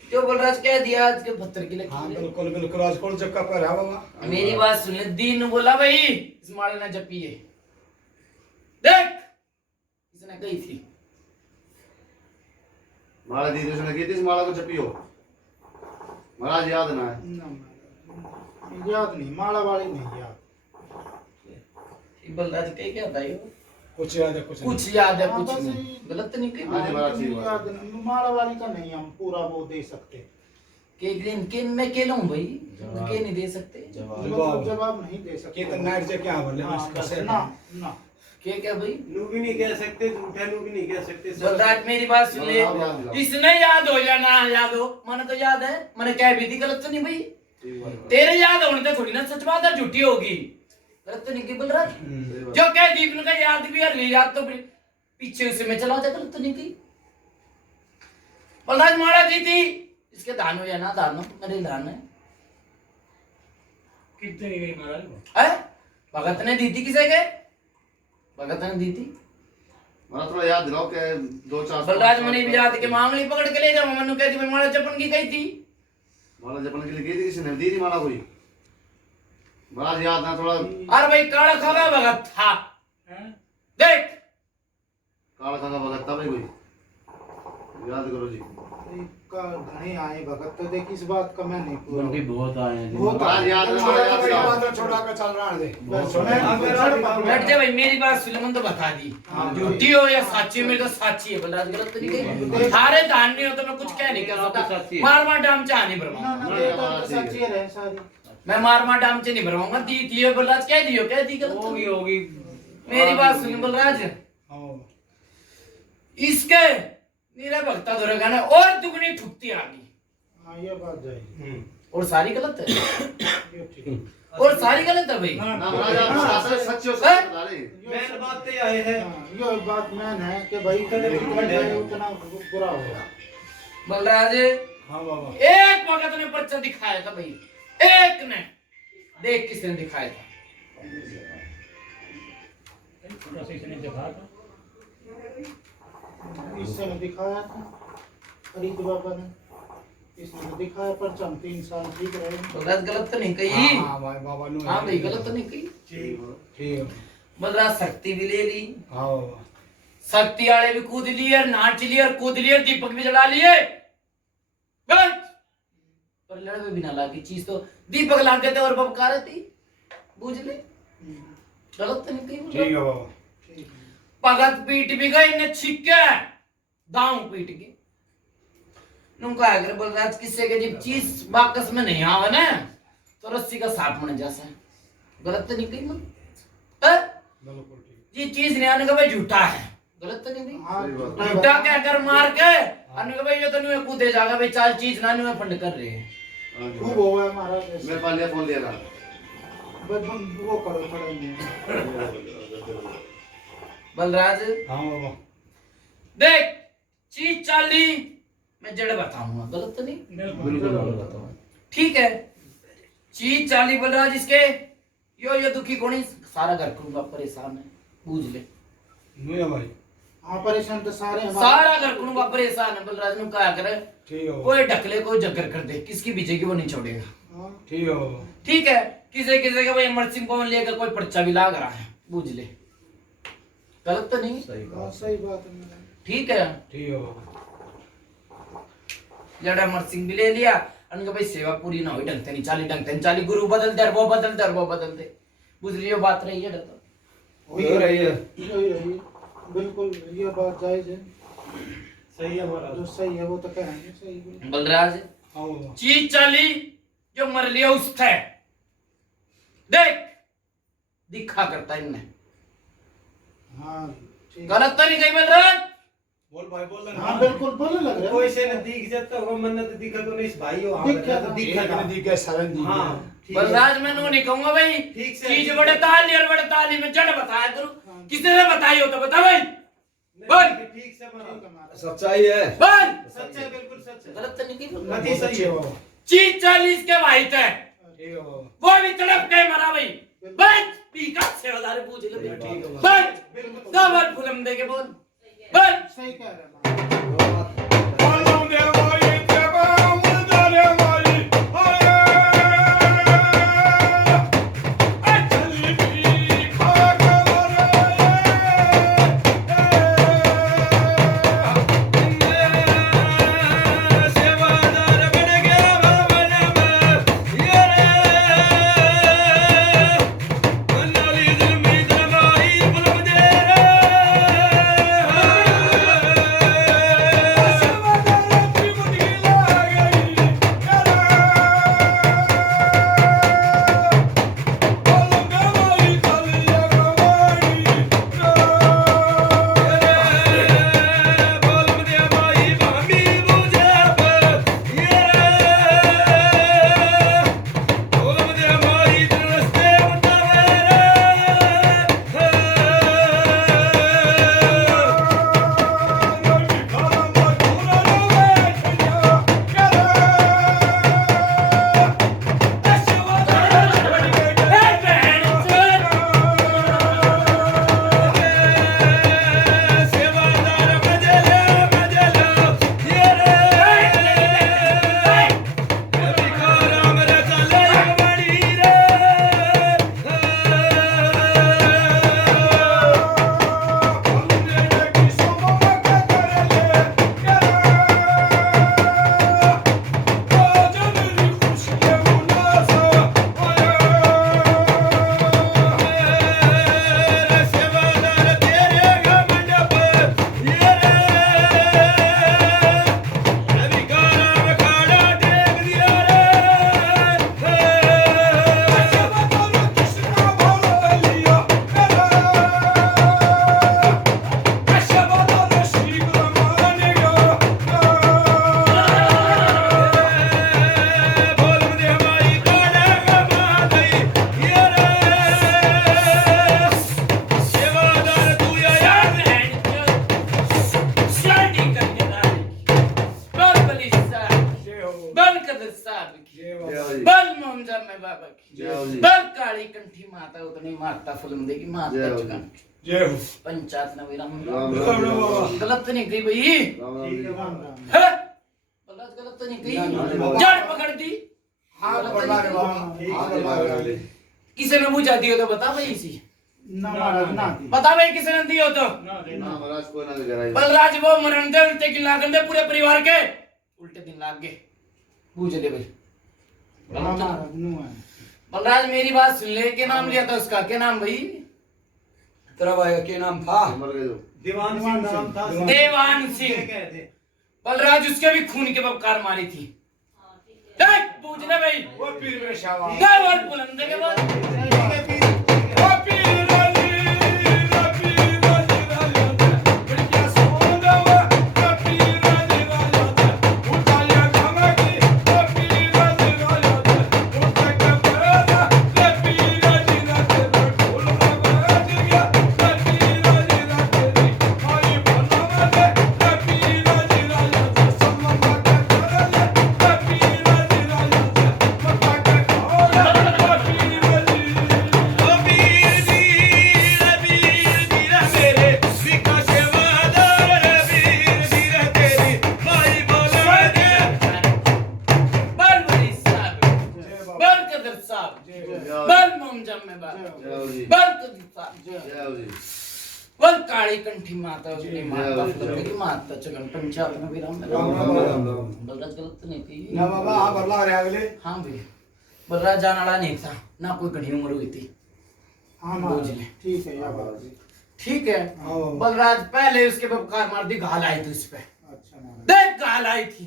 जो बलराज कह दिया आज के 72 की हाँ लकीर बिल्कुल बिल्कुल आज कौन चक्का पर है बाबा मेरी बात सुन ले दीन बोला भाई इस माले ने जपी है देख इसने कही थी महाराज दीदी उसने की थी इस माला को जपियो। महाराज याद ना है। ना महाराज, याद नहीं, माला वाली नहीं याद। बलराज कही क्या था ये कुछ याद है कुछ नहीं। कुछ याद है हाँ, कुछ बस नहीं ये- गलत तो नहीं कही हाँ जी, महाराज, ठीक बात। याद नहीं, माला वाली का नहीं हम पूरा वो दे सकते। के दिन के मैं के लूं भाई के नहीं दे सकते मतलब जवाब नहीं दे सकते। केतन नाइट से क्या बोले हाँ, बस ना ना के क्या भाई नू भी नहीं कह सकते, झूठा नू भी नहीं कह सकते। बलराज मेरी बात सुन ले याद दिलाओ। इसने याद हो या ना याद हो मैंने तो याद है मैंने कह भी थी गलत तो नहीं भाई ठीक बात है। तेरे याद होने तो थोड़ी ना सच बात है झूठी होगी गलत तो नहीं की बलराज जो कह दीप का याद भी और ले याद तो पीछे उसे में चला जाए, गलत तो नहीं की बलराज। मारा दी थी इसके दानो या ना दानो मेरे दान है कितने की गई महाराज वो? है भगत ने दी थी किसे के भगत ने दी थी मला थोड़ा याद दिलाओ के 2-4 बलराज मनी भी याद के मांगली पकड़ के ले जाओ मनु कहती मैं माला चपन की गई थी माला जपन के लिए गई थी, किसी ने दी थी माला कोई? महाराज याद ना थोड़ा अरे भाई काला खागा भगत था हैं? देख काला काका भगत था भाई कोई, याद करो जी। का घने आए भगत तो देख इस बात का मैं नहीं पूरा बहुत आए हैं बहुत महाराज याद ना थोड़ा याद दिलाओ। छोड़ा के चल रहा है बस मैं बैठ जा भाई मेरी बात सुलेमन तो बता दी झूठी हो या साची हो, मेरी तो साची है बलराज गलत तो नहीं कही थारे धान नहीं हो तो मैं कुछ कह नहीं कर सकता मार मार डाम चाह नहीं भरवाऊंगा ये तो सच्ची रहे सारी मैं मार मार डाम चे नहीं भरवाऊंगा दी थी है बलराज कह दियो कह दी गलत होगी होगी मेरी बात सुन बलराज इसके मेरा भक्ता दुर्गा ने और दुगनी ठुकती आ गई हाँ ये बात जाएगी और सारी गलत है ये ठीक और सारी गलत है भाई ना महाराज आप सच्चे हो सच बता रहे हैं। मैन बातें आए हैं ये बात मैन है कि भाई उतना बुरा हो गया। बलराज हाँ बाबा एक वक्त ने पर्चा दिखाया था भाई एक ने देख किसने दिखाया था थोड़ा सा इसने दिखा था इससे ने दिखाया था फरीद बाबा ने, इसने दिखाया पर हम 3 साल ठीक रहे। बलराज गलत तो नहीं कही हाँ भाई बाबा नु हाँ भाई गलत तो नहीं कही ठीक बलराज शक्ति भी ले ली हाँ बाबा शक्ति वाले भी कूद लिए और नाच लिए और कूद लिए और दीपक भी जला लिए बस पर लड़वे भी ना लागी चीज तो दीपक लागे थे और बबकारे थी बुझ ले गलत तो नहीं कही ठीक है बाबा भगत पीट भी गए ने छिके दांव पीट के नुका अगर बलराज किससे के जब चीज बाकस में नहीं आवे ना तो रस्सी का सांप बन जासा गलत तो नहीं कही मन बिल्कुल ठीक ये चीज नहीं आने का भाई झूठा है गलत तो नहीं कही हाँ झूठा क्या कर मार के अन्य भाई ये तो नहीं कूदे जाएगा भाई चाल चीज ना नहीं फंड कर रहे हैं हाँ जी, खूब हुआ है महाराज ऐसे। मेरे पास फोन लिया था। बस वो करो खड़े नहीं बलराज हाँ बाबा देख चीज चाली मैं जड़ बताऊंगा गलत तो नहीं बिल्कुल ठीक है चीज चाली बलराज इसके यो दुखी कोणी सारा घर करूंगा परेशान है बूझ ले नहीं है भाई हाँ परेशान तो सारे हमारे सारा घर करूंगा परेशान है बलराज ने कहा करे ठीक है बाबा कोई ढकले कोई जग्गर कर दे किसकी बीजेगी वो नहीं छोड़ेगा हाँ ठीक है बाबा ठीक है किसी का भाई अमर सिंह को लेकर कोई पर्चा भी लाग रहा है बूझ ले गलत तो नहीं हाँ, सही बात है मेरा। ठीक है ठीक है बाबा जड़ा अमर सिंह भी ले लिया उनका भाई सेवा पूरी ना हुई ढंग से चाली गुरु बदल दे वो बदल दे बुझ लियो बात रही है डर हो रही है बिल्कुल ये बात जायज है सही है महाराज जो सही है वो तो कहेंगे सही है। बलराज हाँ बाबा चीज चाली जो मर लिया उससे देख दिखा करता इनने हाँ ठीक गलत तो नहीं कही बलराज बोल भाई बोल है। हाँ बिल्कुल बोलने लग रहे कोई से नजदीक से तो मन्नत दिखा तो नहीं भाई हो दिख गया था। दिखा था दी के शरण दी हाँ ठीक है। बलराज मैं नहीं कहूंगा भाई ठीक से चीज बड़े ताली में जड़ बताया करूं किसी ने बताई हो तो बता भाई बोल ठीक से महाराज सच्चाई है। बोल सच है बिल्कुल सच है गलत तो नहीं कही बलराज। नदी सही है बाबा चीज चालीस के भाई थे ठीक है बाबा वो भी तड़प के मरा भाई बच पीका सेवादार पूछ ले बच डबल फुलम दे के बोल बच सही कह रहे हैं। बल कदर साहब की जय हो जी बल मोमजा में बाबा की जय हो जी बल काली कंठी माता उतनी माता फुलम देगी माता जय हो चुका जय हो पंचायत न विराम राम राम बाबा गलत नहीं कही भाई राम राम जी है गलत तो नहीं कही जड़ पकड़ दी हाँ गलत बल्ला रे नहीं बाबा हाँ बल्ला रे किसी ने बुझा दियो तो बता भाई इसी ना महाराज ना दी। बता भाई किसी ने दियो तो ना दे ना महाराज कोई ना कराई बलराज वो मरण दे उल्टे की लागन दे पूरे परिवार के उल्टे दिन लाग गए बूझ ले भाई हाँ महाराज नु है। बलराज मेरी बात सुन ले के नाम लिया था उसका क्या नाम भाई तेरा भाई का क्या नाम था? मर गए जो दीवान सिंह नाम था देवान सिंह कहते बलराज उसके भी खून के बबकार मारी थी देख पूछना भाई वो पीर मेरे शाबाश क्या वर्ड बुलंद के बाद वो पीर राजी पीर राजी बिल्किया सोना वो पीर राजी उठाया गंगा की वो पीर राजी उठा के पड़ा रे पीर राजी फूल लगा दिया रे पीर राजी आई बनवा दे रे पीर राजी सम्मान का करे रे पीर राजी मता के खाओ रे पीर राजी बल वली साहब बल कदर साहब बल मोमजम में बात जय हो जी बल कदर साहब जय हो जी बल काली कंठी माता उसने माता फुलंदगी माता चगन पंचायत में विराम राम राम राम राम बलराज गलत तो नहीं थी ना बाबा हाँ बल्ला रे अगले हाँ भाई बलराज जाने वाला नहीं था ना कोई घनी उम्र हुई थी हाँ बूझ महाराज ले। ठीक है या बाबा जी। ठीक है हाँ बाबा बलराज पहले उसके बबकार मार दी घाल आई थी उस पे अच्छा महाराज देख घाल आई थी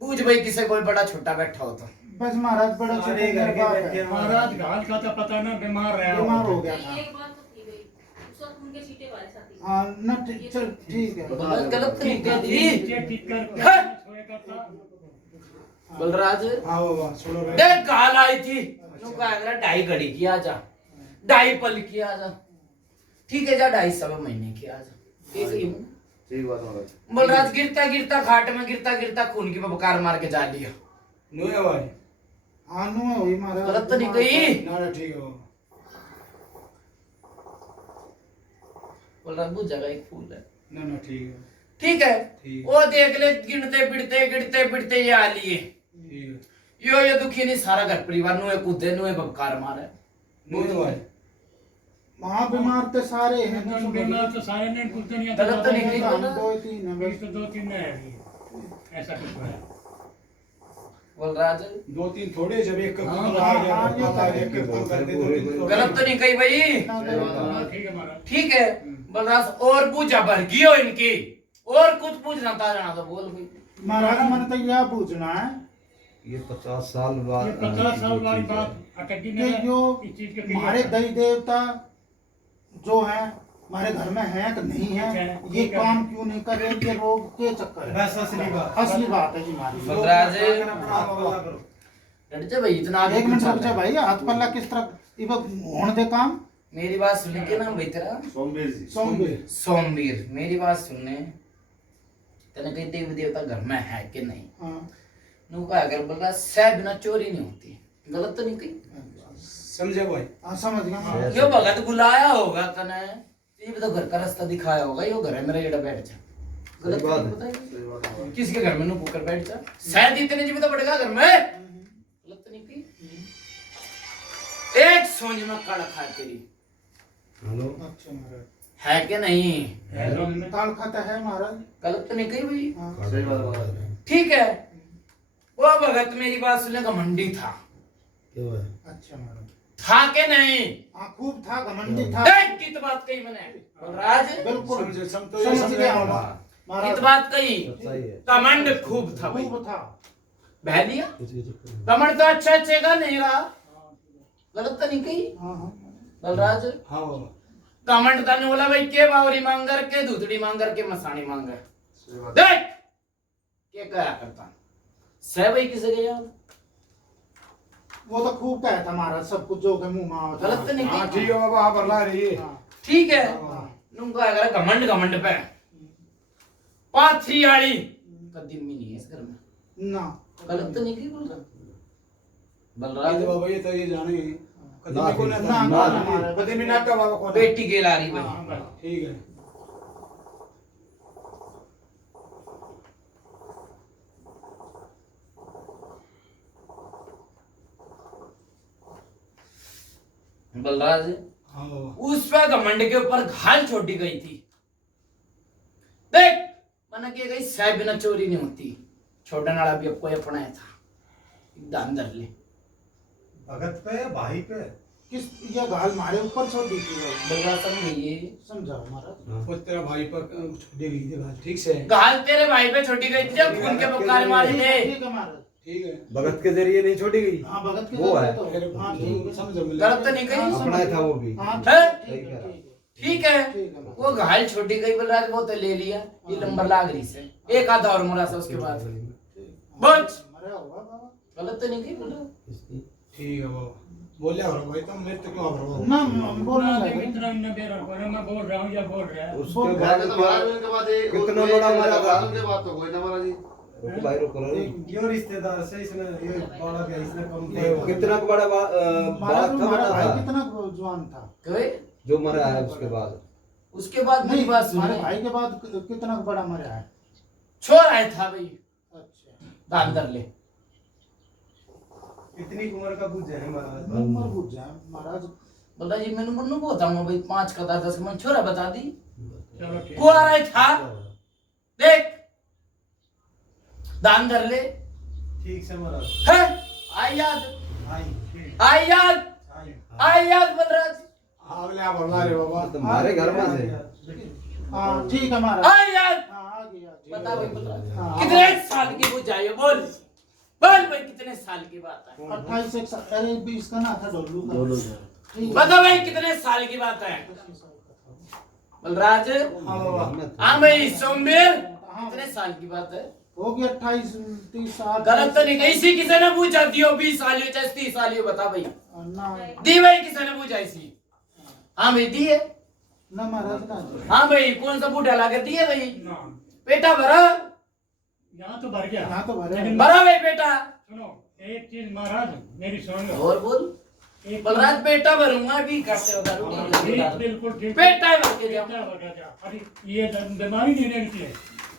पूछ भाई किसे कोई बड़ा छोटा बैठा हो तो बस महाराज बड़ा अरे छोटा घर के बात बैठे है। महाराज घाल का तो पता ना बीमार रहा बीमार हो गया था। एक बात तो थी भाई उसका खून के छींटे वाले साथी हाँ न ठीक चल ठीक है। बलराज गलत तो नहीं कह दी ठीक कर हाँ। सोए करता बलराज हाँ बाबा सुनो रे देख घाल आई थी नु कहा अगर ढाई घड़ी की आ जा ढाई पल की आ जा ठीक है जा ढाई सवा महीने की आ जा एक ही हूँ। ठीक बात महाराज बलराज गिरता गिरता घाट में गिरता गिरता खून की बबकार मार के जा लिया नु है भाई हाँ नु है वही महाराज। गलत तो नहीं कही ना ना ठीक है बाबा बलराज बुझ जाएगा एक फूल है ना ना ठीक है ठीक है ठीक। वो देख ले गिरते पिटते ये आ लिए ठीक है यो ये दुखी नहीं सारा घर परिवार नुए कूदे नुए बबकार मारे नु है भाई वहाँ बीमार तो सारे हैं एकदम बीमार तो सारे ने कुछ नहीं गलत तो नहीं कही हम बलराज। दो तीन हैं बीस बस। तो दो तीन है अभी ऐसा कुछ है बलराज दो तीन थोड़े जब एक हाँ, काम आ गया हाँ, पता है एक काम करते दो तीन थोड़े। गलत तो नहीं कही भाई इतना सही बात गलत है। ठीक है महाराज ठीक है बलराज और पूछा भरगी हो इनकी और कुछ पूछना था जाना तो बोल भाई महाराज मन तो यह पूछना है ये 50 साल ये बाद 50 साल वाली बात अटकी कि नहीं जो इस चीज के हमारे देवी देवता जो है हमारे घर में है कि नहीं है ये काम क्यों नहीं कर रहे ये रोग के चक्कर है। बस असली बात असली बात है जी हमारी। बलराज बल्ला करो डर जा भाई इतना आगे एक मिनट क्यों रुक चल जा रहा है? भाई हाथ पल्ला किस तरह ये होने दे काम। मेरी बात सुन के ना भाई तेरा सोमवीर जी सोमवीर सोमवीर मेरी बात सुनने तेने कहीं देवी देवता घर में है कि नहीं हाँ नु कहा अगर बलराज सह बिना चोरी नहीं होती गलत तो नहीं कही समझे भाई हाँ, समझ गया। यो भगत बुलाया होगा तने ये भी तो घर का रास्ता दिखाया होगा यो घर है मेरा जेड़ा बैठ जा गलत बात तो है। बताइए सही बात है महाराज। किसके घर में नु पुकर बैठ जा शायद इतने जी भी तो पड़ेगा घर में गलत तो नहीं की एक सोच में काला खा तेरी हेलो अच्छा महाराज है कि नहीं हेलो में काल खाता है महाराज। गलत तो नहीं कही भाई हाँ। सही बात है महाराज ठीक है वो भगत मेरी बात सुनने का मंडी था क्यों है? अच्छा महाराज। था के नहीं हाँ खूब था घमंडी था। देख कित बात कही मैंने बलराज बिल्कुल समझे सम तो समझ ये समझ गया गया कित महाराज। बात कही सच्चाई है कमंड खूब था भाई खूब था। बह दिया कुछ के चक्कर में। कमंड तो अच्छा अच्छे का नहीं रहा गलत तो नहीं कही हाँ हाँ बलराज हाँ बाबा कमंड तने बोला भाई के बावरी मांगर के दूधड़ी मांगर के मसानी मांगर सही बात है। देख के कहा करता सह भाई किसे गया वो तो खूब कहता महाराज सब कुछ जो के मुंह में आवता। गलत तो नहीं हाँ कही ठीक है बाबा हाँ बल्ला रही है हाँ, ठीक है हाँ। नुका अगर घमंड घमंड पे पाथरी आड़ी कदी में नहीं है इस घर में ना गलत तो नहीं की बोल रहा ये बलराज तो बाबा ये तो ये जाने कदम ना, को ना ना, ना, ना, कदम ना का बाबा को बेटी के ला रही भाई हाँ, बस। ठीक है बलराज हाँ बाबा उस पे घमंड के ऊपर घाल छोड़ी गई थी देख मैंने कह गई साहब बिना चोरी नहीं होती छोटा नाड़ा भी अब कोई अपनाया था दान दर ले भगत पे भाई पे किस ये गाल मारे ऊपर छोड़ दी थी बलराज समझिए समझाओ महाराज वो तेरा भाई पर छोड़ गई थी बात ठीक से घाल तेरे भाई पे छोटी गई थी जब खून के पुकारे मारे थे ठीक है महाराज ठीक है भगत के जरिए नहीं छोड़ी गई हाँ भगत के वो जरिए है। तो फिर हाँ ठीक है समझो मिला गलत तो नहीं कही हाँ, अपना था वो भी हाँ है? ठीक है ठीक है ठीक है। वो घायल छोटी गई बलराज वो तो ले लिया ये नंबर लाग रही से एक आधा और मरा सा उसके बाद बच मरा हुआ बाबा गलत तो नहीं की बलराज ठीक है बाबा बोले और भाई तुम मेरे तो क्यों आ रहे हो ना बोलने ना, लगे इतना न बेरा करो, मैं बोल रहा हूँ या बोल रहा है उसके मैं बाद तो महाराज उनके बाद एक कितना बड़ा मारा था उनके बाद तो कोई ना महाराज जी रुको भाई रुको ये रिश्तेदार से इसने ये बड़ा गया इसने कम कितना बड़ा बात महाराज था हमारा बता भाई था कितना जवान था कहे जो मरा है उसके बाद उसके बाद मेरी नहीं बात हमारे सुनिए भाई के बाद कितना बड़ा मरा है छोड़ आया था भाई अच्छा दान दर ले कितनी उम्र का बुझ जाए महाराज उम्र बुझ जाए महाराज बलराज जी मैंने मनु बताऊंगा भाई 5 का 10 का मन छोरा बता दी चलो ठीक कुआ रहा था देख दान धर ले ठीक से महाराज है आई याद आई याद आई याद बलराज अगले आप हमारे बाबा तुम्हारे घर में से हाँ ठीक है महाराज आई याद हाँ आ गया बता भाई बलराज हाँ। कितने साल की बुझ जाइए बोल बोल भाई कितने साल की बात है 28 एक साल अरे 20 का ना था डोलू का ठीक है। बता भाई कितने साल की बात है बलराज हाँ बाबा हाँ भाई सोमवीर कितने साल की बात है हो गया 28 30 साल गलत तो नहीं कही इसी किसी ने पूछा दियो 20 साल हो चाहे 30 साल हो बता भाई ना दी भाई किसी ने पूछा इसी हाँ भाई दी है ना महाराज ना हाँ भाई कौन सा बूढ़ा ला के दिए भाई ना बेटा भरा यहाँ तो भर गया यहाँ तो भरे लेकिन भरा भाई बेटा सुनो एक चीज महाराज मेरी सुन लो और बोल एक बलराज बेटा भरूंगा अभी करते हो ठीक बिल्कुल ठीक बेटा भर के जाओ बेटा भर गया अरे ये बीमारी नहीं रहती है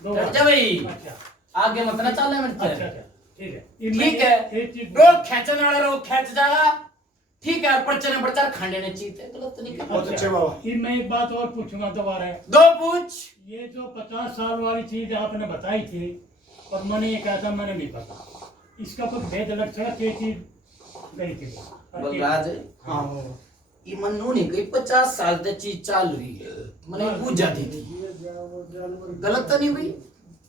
दो बार। जा भाई अच्छा आगे मत ना चलने मिलते अच्छा अच्छा ठीक है ये ठीक मैं है एक चीज रोग खेचने वाला रोग खेच जाएगा ठीक है पर्चे ने प्रचार खाने ने चीते गलत तो नहीं कर बहुत अच्छे बाबा ये मैं एक बात और पूछूंगा दोबारा दो पूछ ये जो 50 साल वाली चीज आपने बताई थी और मैंने ये कहा था मैंने नहीं पता इसका कुछ भेद अलग था कि चीज गई थी बलराज हाँ बाबा ये मनु नहीं गई 50 साल तक चीज चाल रही है मैंने पूछ जाती थी गलत तो नहीं हुई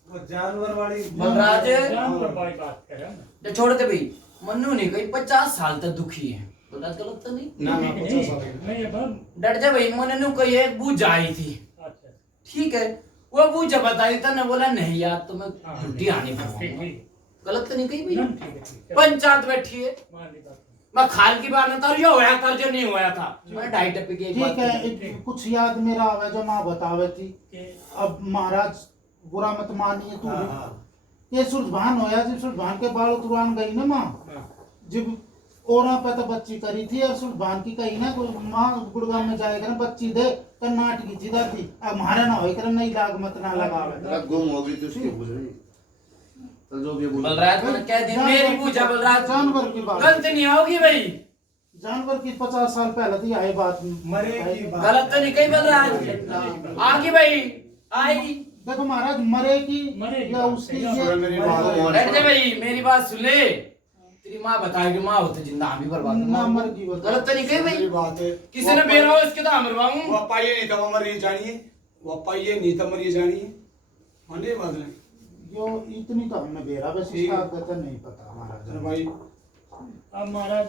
वो जानवर वाली बलराज जानवर वाली बात कर रहे हैं ना। ये छोड़ दे भाई मनु नहीं गई 50 साल तक दुखी है बलराज गलत तो नहीं ना ना नहीं, 50 साल की। नहीं ये बात डर जा भाई मनु कही एक बूझ आई थी अच्छा ठीक है वो बूझा बताई था ना बोला नहीं यार तुम्हें हाँ, झूठी आनी ठीक पड़ेगी ठीक गलत तो नहीं कही ना, भाई ठीक है ठीक है पंचायत बैठी है मान ली बात मैं खाल की बात नहीं जो होया था जो नहीं होया था मैं 2.5 टप्पे की एक ठीक बात है कही। एक कुछ याद मेरा आवे जो माँ बतावे थी कि अब महाराज बुरा मत मानिए तू ये सुरभान होया जब सुरभान के बाल तुरान गई ना माँ हाँ, जब ओरा पे तो बच्ची करी थी और सुरभान की कही ना कोई माँ गुड़गांव में जाएगा ना बच्ची दे तो नाट की थी दादी अब हमारा ना होए कर नहीं लाग मत ना लगावे तेरा गुम हो गई तो उसकी पूछ रही तो जो भी बोल बलराज मैंने कह दी मेरी पूजा बलराज जानवर की बात गलती नहीं होगी भाई जानवर की 50 साल पहले थी आई बात मरे की बात गलत तो नहीं कही बलराज आगे भाई आई देखो महाराज मरेगी मरेगी। या उसकी सुन मेरी बात बैठ जा भाई मेरी बात सुन ले तेरी माँ बताएगी माँ होते जिंदा हम भी बर्बाद ना होंगे। मर की बात गलत तो नहीं कही मेरी भाई बात है किसी ने बेरा हो इसके तो हम मरवाऊं वो पाइए नहीं था वो मर ये जानिए वो पाइए नहीं था मर ये जानिए माने बात नहीं जो इतनी तो हमने बेरा बस इसका आगे तो नहीं पता अरे महाराज भाई अब महाराज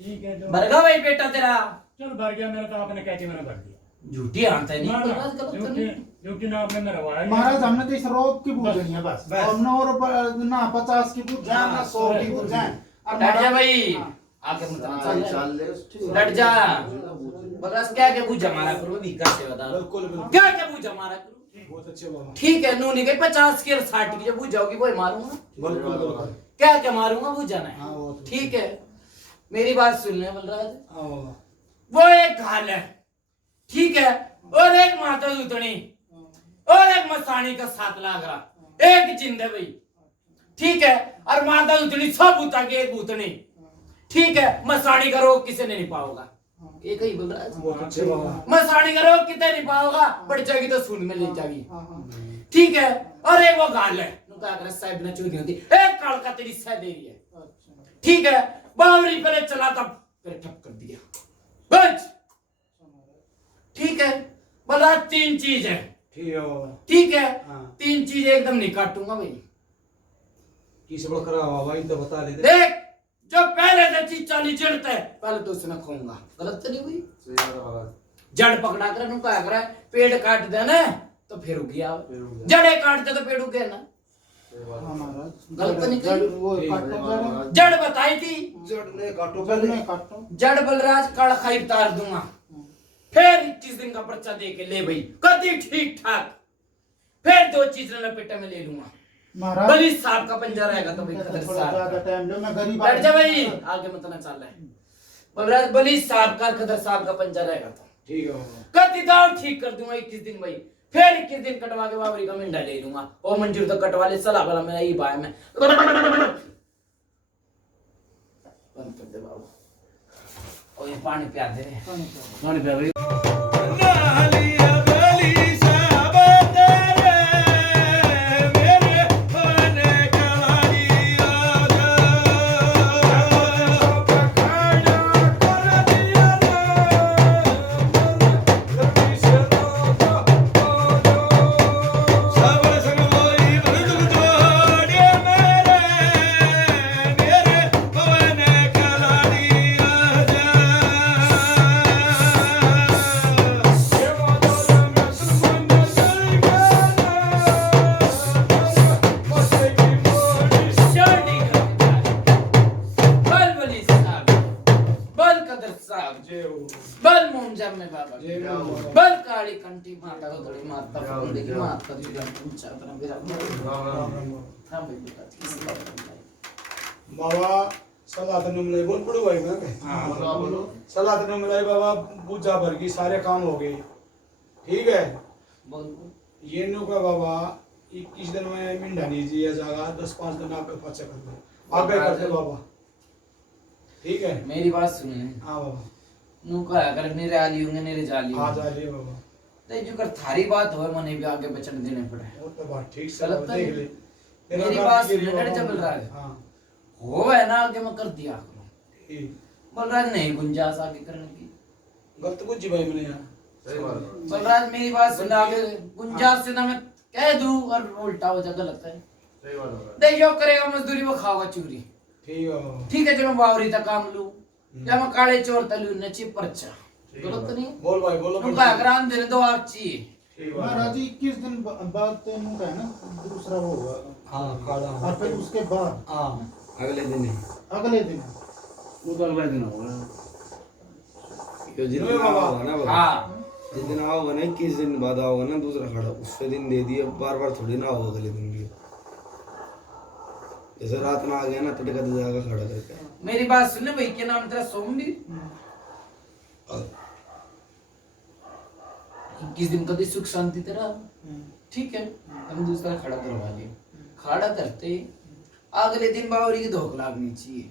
ठीक है जो भरगा भाई बेटा तेरा चल भर गया मेरा तो आपने कह के मैंने भर दिया झूठी आंता नहीं ना, ना, बलराज गलत तो ड्यूटी नहीं ड्यूटी ना आपने मेरा वाया महाराज हमने तो इस रोग की पूछनी है बस और ना 50 की पूछ जाए ना 100 की पूछ जाए और डट जा महाराज- भाई हाँ। आके मत चल चल चल ले डट जा बलराज क्या क्या पूछा हमारा करो भी कर से बता बिल्कुल बिल्कुल क्या क्या पूछा हमारा करो बहुत अच्छे बाबा ठीक है नू नहीं गई 50 की और 60 की जब पूछ जाओगी वो मारूंगा बिल्कुल बिल्कुल क्या क्या मारूंगा वो जाना हाँ, वो है। तो ठीक है, मेरी बात सुन ले बलराज। हाँ बाबा। वो एक घाल है, ठीक है, और एक माता दूतनी और एक मसानी का 7 लाख रहा, एक जिंद है भाई, ठीक है। और माता दूतनी सब भूता के एक भूतनी, ठीक है। मसानी का रोग किसे नहीं पाओगा, एक ही बलराज। बहुत अच्छे बाबा। मसानी का रोग कितने नहीं पाओगा, बढ़ जाएगी तो सूंड में ले जाएगी, हाँ, हाँ। ठीक है। और एक वो गाल है, नुका कर साहब ना चोरी होती, एक काल का तेरी सह दे रही है, अच्छा। ठीक है। बावरी पहले चला तब पहले ठप कर दिया बच, ठीक है। बलराज 3 चीज है, ठीक है बाबा। ठीक है। हाँ। 3 चीज एकदम नहीं काटूंगा भाई। किस बड़ा करा बाबा, ये तो बता दे। देख, जो पहले से चीज चाली जड़ता है पहले तो उसमें खाऊंगा, गलत तो नहीं हुई। सही बात है बाबा। जड़ पकड़ा कर नु क्या करे, पेड़ काट दे ना तो फिर उग गया, जड़े काट दे तो पेड़ उग गया ना, हाँ महाराज। गलत तो नहीं कही। वो काटो जड़ बताई थी, जड़ ने काटो। जड़ बलराज काल खाई उतार दूंगा, फिर 21 दिन का पर्चा दे के ले भाई, कदी ठीक ठाक, फिर 2 चीज लपेटे में ले लूंगा। महाराज। बली साहब का पंजा रहेगा तो भाई खतर थोड़ा ज्यादा साहब टाइम लो, मैं गरीब बैठ जा भाई, आगे मत ना चल रहा है बलराज। बली साहब का खतर साहब का पंजा रहेगा तो ठीक है बाबा। कदी दाव ठीक कर दूंगा 21 दिन भाई, फिर 21 दिन कटवा के बाबरी का मिंडा ले लूंगा। ओ मंजूर तो कटवा ले, सलाह वाला मेरा ही बाय में बंद कर दे बाबू। और ये पानी पिया दे, पानी पिया भाई। नालिया बली साहब तेरे मेरे होने कलाड़ी आजा पखाड़ा कर दिया सब संग मोरी बंदूक तोड़े मेरे होने कलाड़ी आजा बल बली साहब, बल कदर साहब, बल मुंजा में बाबा, बल काली कंठी माता को थोड़ी माता फंदे की माता जी का पूछा अपना मेरा हां भाई बेटा किसी बात नहीं। बाबा सलाह तो मिलाई बोल पड़ो भाई मैं बोलो। सलाह तो मिलाई बाबा, पूजा भर की सारे काम हो गए, ठीक है। बोल ये नो का बाबा 21 दिन में मिंडा नहीं दिया जाएगा, 10-5 दिन आपके पचा कर दो, आगे करते बाबा, ठीक है। मेरी बात सुन ले, हाँ बाबा। नु का अगर मेरे आली होंगे मेरे जाली आ जा रही है बाबा। नहीं जो कर थारी बात हो मने भी आगे बचन देने पड़े, वो तो बात ठीक से गलत तो देख नहीं। ले। मेरी बात सुन ले, डर चल रहा है हाँ हो है ना, आगे मैं कर दिया करूं। ठीक। बलराज नहीं गुंजाइश आगे करने की, गलत कुछ जी भाई मैंने यार। सही बात है। बलराज मेरी बात सुन, आगे गुंजाइश से ना मैं कह दूं और उल्टा हो जाए, गलत है। सही बात है। देख जो करेगा मजदूरी वो खाओगा चूरी, ठीक है बाबा। ठीक है। जब मैं बावरी तक काम लूं या मैं काले चोर तलू नची पर्चा, गलत तो नहीं। बोल भाई बोलो। उनका अग्राम देने दो आप चाहिए, ठीक महाराज जी 21 दिन बाद तो मुंह है ना दूसरा वो होगा। हाँ खाड़ा। और फिर उसके बाद हाँ अगले दिन ही अगले दिन वो तो अगले दिन होगा। जो जिस दिन आओगा ना बाबा, हाँ जिस दिन आओगा ना 21 दिन बाद आओगा ना दूसरा खड़ा, उससे दिन दे दिए, बार बार थोड़ी ना होगा अगले दिन भी। जैसे रात में आ गया ना तड़का दे जाएगा खड़ा करके। मेरी बात सुनने भाई, क्या नाम तेरा? सोमवीर। 21 दिन कभी सुख शांति तेरा, ठीक है। हम दूसरा खड़ा करवा लिए, खड़ा करते अगले दिन बावरी की धोख लागनी चाहिए,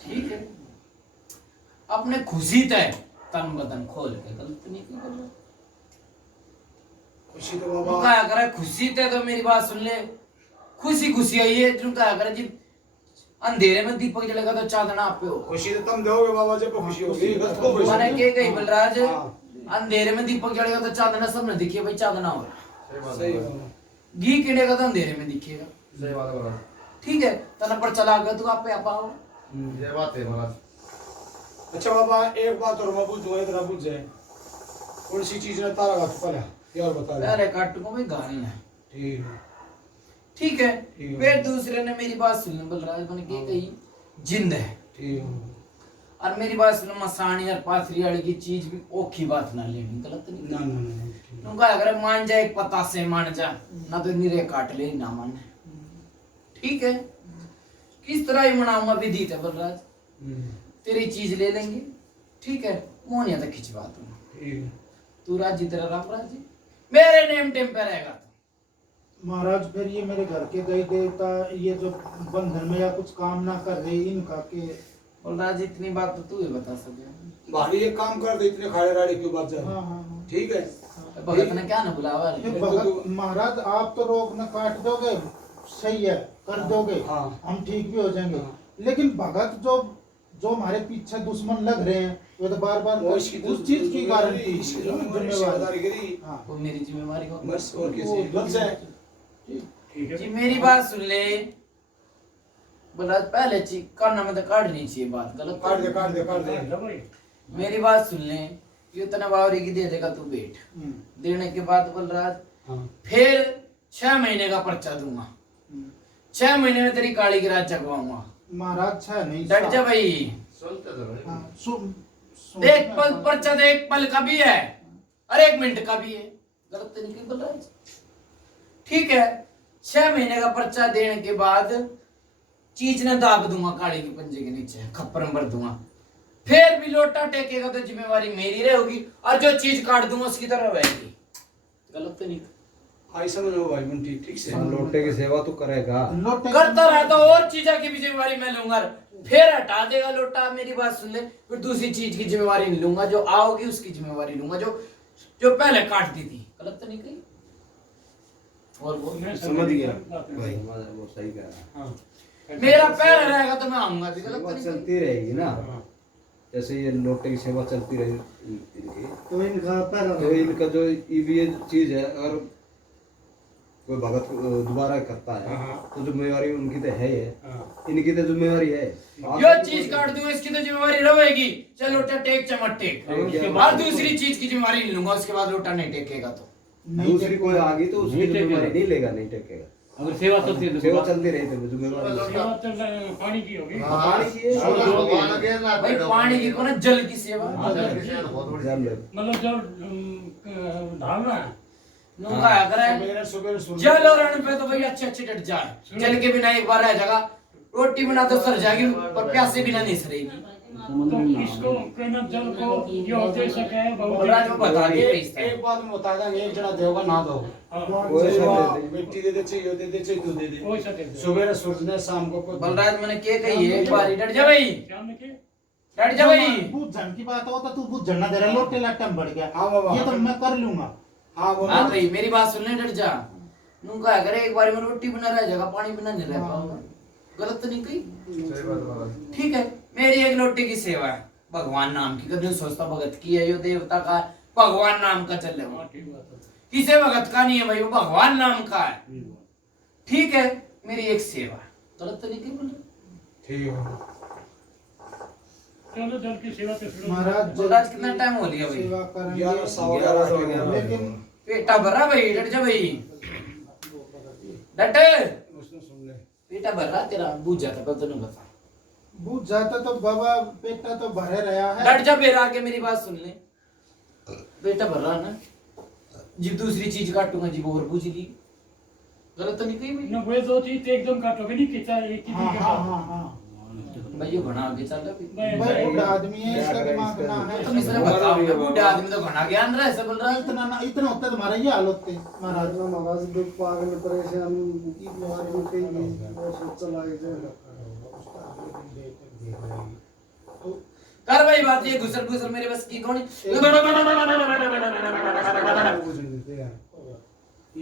ठीक है। अपने खुशी तय तन बदन खोल के, गलत नहीं कर रहा। खुशी तो बाबा क्या करे खुशी तय, तो मेरी बात सुन ले, खुशी खुशी आई है तुम क्या करे जी, अंधेरे में दीपक जलेगा तो चांदना आप पे हो। खुशी तो तुम दोगे बाबा जब खुशी होगी। गलत को खुशी मैंने के गई बलराज, हाँ। अंधेरे में दीपक जलेगा तो चांदना सब न दिखे भाई, चांदना हो रहा। सही बाबा। घी किनेगा तो अंधेरे में दिखेगा, सही बात है। ठीक है। तना पर चला गया तो आप पे आप आओ। ये बात है महाराज। अच्छा बाबा एक बात और मैं पूछूंगा, इतना पूछ जाए कौन सी चीज ने तारा घाट पला यार बता दे। अरे काटू को भाई गानी है, ठीक है ठीक है। ठीक है। फिर दूसरे ने मेरी बात सुन, बलराज मैंने के कही जिंद है, ठीक है। और मेरी बात सुनो, मसानी और पाथरी वाली की चीज भी ओखी बात ना लेनी, गलत नहीं। ना ना ना ठीक। उनका अगर मान जाए एक पता से मान जा ना, तो निरे काट ले ना माने, ठीक है। इस तरह ही मनाऊंगा विधि है बलराज। तेरी चीज ले लेंगे, ठीक है, मोनिया तक खिंचवा दूंगा। तू राजी, तेरा राम राजी, मेरे नेम टेम पे रहेगा। महाराज फिर ये मेरे घर के गए देवता ये जो बंधन में या कुछ काम ना कर रहे इनका के। बलराज इतनी बात तो तू ही बता सके। भारी एक काम कर दे, इतने खाड़े राड़े क्यों बात जा। हाँ हाँ ठीक है, भगत ने क्या ना बुलावा रे। भगत महाराज आप तो रोग न काट दोगे, सही है, कर दोगे, हाँ। हम ठीक भी हो जाएंगे, हाँ। लेकिन भगत जो हमारे पीछे दुश्मन लग रहे हैं वो तो बार बार वो उस चीज की गारंटी जिम्मेवारी करी। हाँ। वो मेरी जिम्मेवारी हो। बस और कैसे लग जाए। ठीक है जी मेरी बात सुन ले बलराज, पहले चीज काना में तो काटनी चाहिए बात, गलत काट दे काट दे काट दे। भाई मेरी बात सुन ले, ये इतना बावरी की दे देगा तू बैठ। देने के बाद बलराज हाँ। फिर 6 महीने का पर्चा दूंगा, 6 महीने में तेरी काली की रात जगवाऊंगा। महाराज 6 नहीं डट जा भाई। हाँ, देख पल पर्चा दे, 1 पल का भी है और 1 मिनट का भी है, गलत तो नहीं की बलराज। ठीक है, 6 महीने का पर्चा देने के बाद चीज ने दाब दूंगा काली के पंजे के नीचे, खप्पर में भर दूंगा। फिर भी लोटा टेकेगा तो जिम्मेवारी मेरी रहेगी, और जो चीज काट दूंगा उसकी तरह रहेगी, गलत तो नहीं। आई समझो भाई बंटी, ठीक से। लोटे की सेवा तो करेगा, करता रहता और चीजा की भी जिम्मेवारी मैं लूंगा, फिर हटा देगा लोटा। मेरी बात सुन ले, फिर दूसरी चीज की जिम्मेवारी नहीं लूंगा, जो आओगी उसकी जिम्मेवारी लूंगा, जो पहले काट दी थी, गलत तो नहीं कही। और वो मैं समझ गया बात है। भाई, वो सही कह रहा है। हाँ मेरा पैर रहेगा तो मैं आऊंगा भी, गलत तो सेवा नहीं चलती रहेगी ना, जैसे ये लोटे की सेवा चलती रही इनकी, तो इनका तो इनका जो ये चीज है, अगर कोई भगत दोबारा करता है तो जिम्मेवारी उनकी तो है ही है, इनकी तो जिम्मेवारी है। जो चीज काट दूंगा इसकी तो जिम्मेवारी रहेगी, चल लोटा टेक चमट टेक, और दूसरी चीज की जिम्मेवारी नहीं लूंगा, उसके बाद लोटा नहीं टेकेगा तो दूसरी कोई आ गई तो उसकी जिम्मेवारी नहीं लेगा, नहीं टेकेगा। अगर सेवा चलती है तो सेवा चलती रही तो जिम्मेवारी सेवा तो पानी की होगी। पानी की है, भाई पानी की को ना जल की सेवा। जल मतलब जो ढालना है नूंगा अगर मेरा सुबह जल और अन्न पे तो भाई अच्छे अच्छे डट जाए, जल के बिना एक बार रह जाएगा, रोटी बिना तो सर जाएगी पर प्यासे बिना नहीं सरेगी। तो इसको कहना जल को ये दे सके बलराज को बता दे पैसा। एक बात में बता देंगे, एक जना देगा ना दो, मिट्टी दे दे चाहिए दे दे चाहिए तू दे दे, कोई सा दे दे। सुबह सूरज शाम को बलराज मैंने क्या कही है, एक बार डट जा भाई, क्या में के डट जा भाई। बुझन की बात हो तो तू बुझन ना दे रहा, लोटे लट्टम बढ़ गया। हाँ बाबा। ये तो मैं कर लूंगा। हाँ बोलो। हाँ भाई मेरी बात सुन ले, डट जा। नूंगा अगर एक बार में रोटी बिना रह जाएगा, पानी बिना नहीं रह पाऊंगा, गलत तो नहीं कही। ठीक है, मेरी एक लोटे की सेवा है, भगवान नाम की, कभी सोचता भगत की है, यो देवता का है, भगवान नाम का चल रहा है, किसे भगत का नहीं है भाई, वो भगवान नाम का है। ठीक है, मेरी एक सेवा है, गलत तो नहीं कही बोल रहे। ठीक है। चलो जल की सेवा तो शुरू। महाराज बलराज कितना टाइम हो लिया भाई? सेवा करेंगे, 11 लेकिन पेटा भरा भाई, डट जा भाई, डट। उसने सुन ले। पेटा भरा तेरा, बूझ जाता पर तूने बता। बुझ जाता तो बाबा पेटा तो भरे रहा है। डट जा फिर आके मेरी बात सुन ले, पेटा भर रहा ना, जी दूसरी चीज काटूंगा जी वो और बूझ ली, गलत तो नहीं कही भाई। ना वो दो चीज एकदम काटोगे नहीं, कितना एक ही हाँ दिन हाँ का हाँ हाँ भाई ये घना आगे चल रहा है। भाई बूढ़ा आदमी है, इसका दिमाग ना है। तुम इसने बताओ ना, बूढ़े आदमी तो घना ज्ञान रहा है, ऐसा बोल रहा है। इतना ना इतना होता तुम्हारा ये हाल होते महाराज। महाराज दुख पागल परेशान की बीमारी में कई बहुत चला गया। कर भाई बात, ये घुसर घुसर मेरे बस की कौन। ये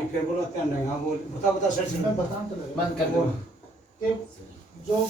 फिर बोला क्या नहीं, हाँ बोल बता बता सर से मैं बताऊं तो लगेगा बंद कर दो। कि जो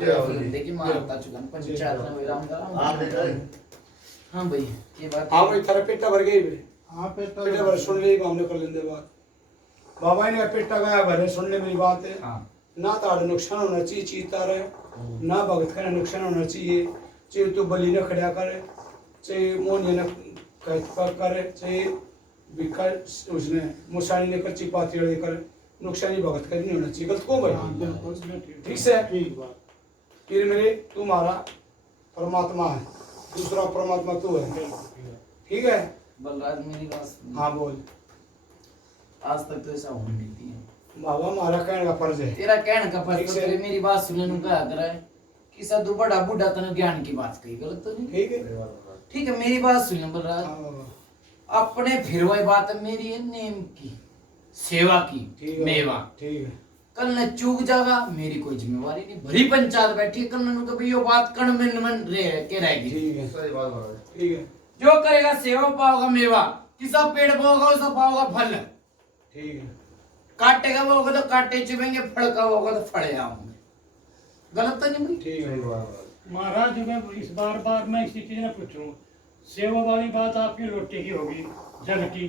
देखिए मारता चुका पंचायत में राम राम आप देख रहे हाँ भाई ये बात हाँ भाई थारा पेटा भर गई बे हाँ पेटा पेटा भर सुन ले हमने कर लेंगे बात बाबा ने पेटा गया भरे सुन ले मेरी बात है हाँ ना ताड़ नुकसान होना चाहिए चीज तारे ना भगत का नुकसान होना चाहिए चाहे तू बलि न खड़ा करे चाहे मोन न करे चाहे बिका उसने मुसानी ने कच्ची पाती वाली करे नुकसानी भगत का नहीं होना चाहिए गलत को भाई ठीक से ठीक बात फिर मेरे तू हमारा परमात्मा है दूसरा परमात्मा तू है ठीक है बलराज मेरी बात सुन। हाँ बोल आज तक तो ऐसा होने नहीं दिया बाबा हमारा कहने का फर्ज है तेरा कहने का ठीक फर्ज से। तेरे मेरी बात सुनने नु कहा कर है कि साधु बड़ा बूढ़ा तने ज्ञान की बात कही गलत तो नहीं ठीक है ठीक है मेरी बात सुन बलराज हाँ बाबा अपने फिर वही बात है मेरी है नेम की सेवा की ठीक है मेवा ठीक है कल न चूक जागा मेरी कोई जिम्मेवारी नहीं भरी पंचायत बैठी है, कल न कभी यो बात कण में मन रह के रहेगी ठीक है सही बात बोल रहे ठीक है जो करेगा सेवा पाओगा मेवा किसा पेड़ बोगा उसका पाओगा फल ठीक है काटेगा बोगा तो काटे चुभेंगे फड़का होगा तो फड़े आऊंगे गलत तो नहीं भाई ठीक है महाराज मैं इस बार मैं इसी चीज ने पूछूं सेवा वाली बात आपकी रोटी की होगी जग की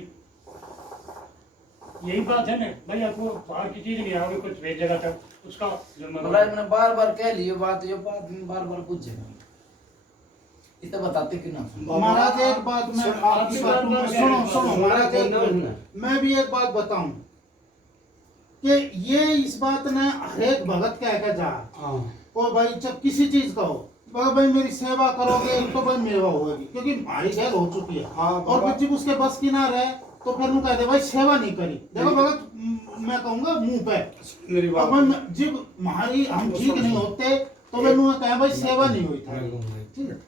यही बात है ना भाई आपको बाहर की चीज नहीं आओगे कुछ भेजेगा तब उसका बलराज मैंने बार बार कह लियो बात यो बात में बार बार पूछेगा इतना बताते क्यों ना महाराज एक बात मैं सुन, आपकी आपकी बात बात में में सुनो क्या सुनो है? महाराज मैं भी एक बात बताऊं कि ये इस बात ने हर एक भगत कह के जा हाँ ओ भाई जब किसी चीज का हो तो भाई मेरी सेवा करोगे तो भाई मेवा होगी क्योंकि हमारी गैर हो चुकी है हाँ, और बाबा। फिर जब उसके बस की ना रहे तो फिर मैं कहते भाई सेवा नहीं करी देखो भगत मैं कहूंगा मुंह पे मेरी अब बात मैं जब हमारी हम ठीक नहीं होते तो मैं मुंह कहे भाई सेवा नहीं हुई था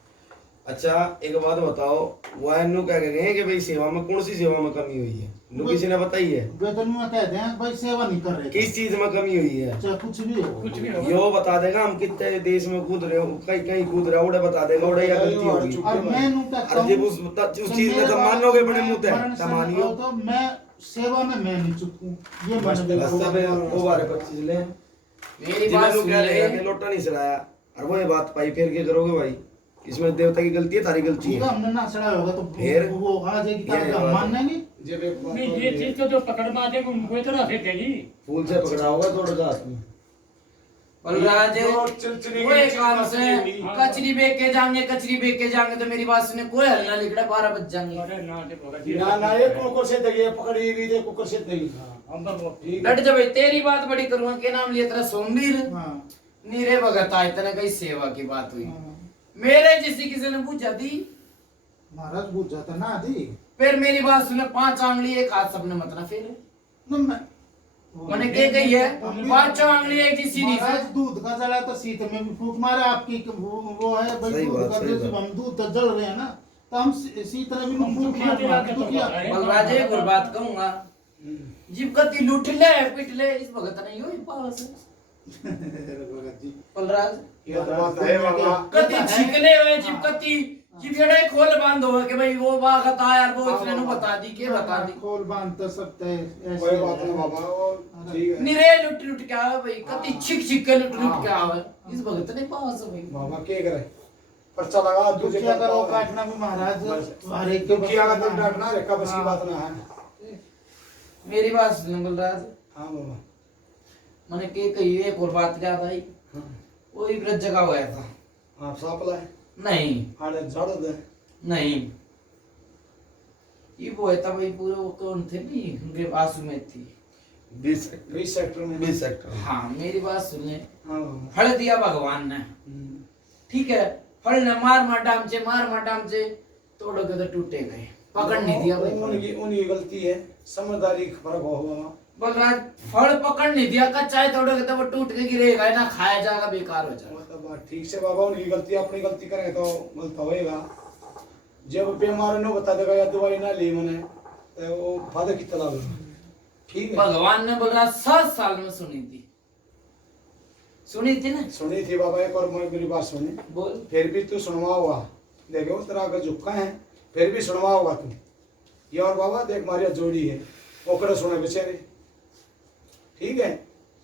अच्छा एक बात बताओ वो इन्हों क्या कह रहे हैं कि भाई सेवा में कौन सी सेवा में कमी हुई है इन्हों किसी ने बताई है वे तो मुंह कहते हैं भाई सेवा नहीं कर रहे थे। किस चीज में कमी हुई है चाहे कुछ भी हो कुछ भी हो यो बता देगा हम कितने देश में कूद रहे हो कहीं कहीं कूद रहे हो उड़े बता देगा उड़े या गलती होगी और मैं नू कहता और जब हूँ उस चीज में तो मानोगे बड़े मुंह ते मरण से मानियो निकलो तो मैं सेवा में मैं नहीं चुकूं ये बस मन में रास्ता पे वो बारे 25 ले मेरी बात जिन्हें सुन क्या लेगा ले कि लोटा नहीं चलाया और वो ये बात पाई फिर क्या करोगे भाई इसमें देवता की गलती है थारी गलती ठीक है है हमने ना चढ़ाया होगा तो फिर? वो आ जाएगी ये तो हम मान लेंगे जब एक बात नहीं और ये है। चीज तो जो पकड़ में आ जाएगी उनको इतना फिर देगी फूल से पकड़ा होगा थोड़ा सा हाथ में बलराज जो चिलचिली कोई की काम चीज से नहीं हुई। कचरी बेच के जाएंगे कचरी बेच के जाएंगे तो मेरी बात सुने कोई हलना लिखड़ा 12 बज जाएंगे अरे ना देखो अगर ना ना ये कुकर से दगी पकड़ी हुई थी कुकर से दगी हम तो ठीक लट जा भाई तेरी बात बड़ी करूंगा के नाम लिया तेरा सोमवीर हाँ नीरे भगत आए तेरे कई सेवा की बात हुई हाँ। मेरे जिसी किसी ने पूछा दी महाराज पूछ जाता ना दी फिर मेरी बात सुने 5 आंगली एक हाथ सबने मत ना फेरे न मैं मैंने क्या कही है 5 आंगली एक जिसी नहीं महाराज से दूध का जला तो सीत में भी फूक मारे आपकी वो है भाई सही दूध बात, का सही जो बात। जब हम दूध तो जल रहे हैं ना तो हम सीत में भी हम फूक दुखिया मारे दिला के तो दुखिया बताएं। बलराज एक और बात कहूंगा जीव कति लूट ले पिट ले इस भगत ने यो ही पास बलराज ये तो बात है बाबा कति छिकले हुए जीव कति जीव जड़े खोल बांध हो कि भाई वो बात आया वो इसने नु बता दी के बता दी खोल बांध तो सकते हैं कोई ऐसे बात नहीं बाबा वो ठीक है निरे लुट लुट के आवे भाई कति छिक छिक के लुट लुट के आवे इस भगत ने पास है भाई बाबा क्या करे पर्चा लगा तुझे दुखिया का रोग काटना भी महाराज हर एक के बस दुखिया का में तो ना है। डांटना रेखा बस की बात ना है मेरी बात सुन बलराज हाँ बाबा मैंने के कही एक और बात याद आई हाँ वो एक जगह हुआ था आप साफ लाए नहीं हाले झाड़ दे नहीं ये वो है था भाई पूरे वो कौन थे नहीं उनके आंसू में थी 20 सेक्टर में 20 सेक्टर हाँ मेरी बात सुने हाँ बाबा फल दिया भगवान ने ठीक है फल ने मार डाम से तोड़ के तो टूटे गए पकड़ नहीं दिया भाई उनकी उनकी गलती है समझदारी का फर्क हो बाबा बलराज फल पकड़ नहीं दिया कच्चा है तोड़ के तो वो टूट के गिरेगा ना खाया जाएगा बेकार हो जाएगा वो तो बात ठीक से बाबा उनकी गलती अपनी गलती करें तो गलत होएगा जब बीमार न बता देगा या दवाई ना ली मैंने तो वो फायदा कितना लाभ ठीक है भगवान ने बोला 7 साल में सुनी थी ना सुनी थी बाबा एक और मेरी बात सुनी बोल फिर भी तू सुनवा होगा देखो उस तरह का झुक्का है फिर भी सुनवा होगा तू ये और बाबा देख मारिया जोड़ी है ओकरे सुने बेचारे ठीक है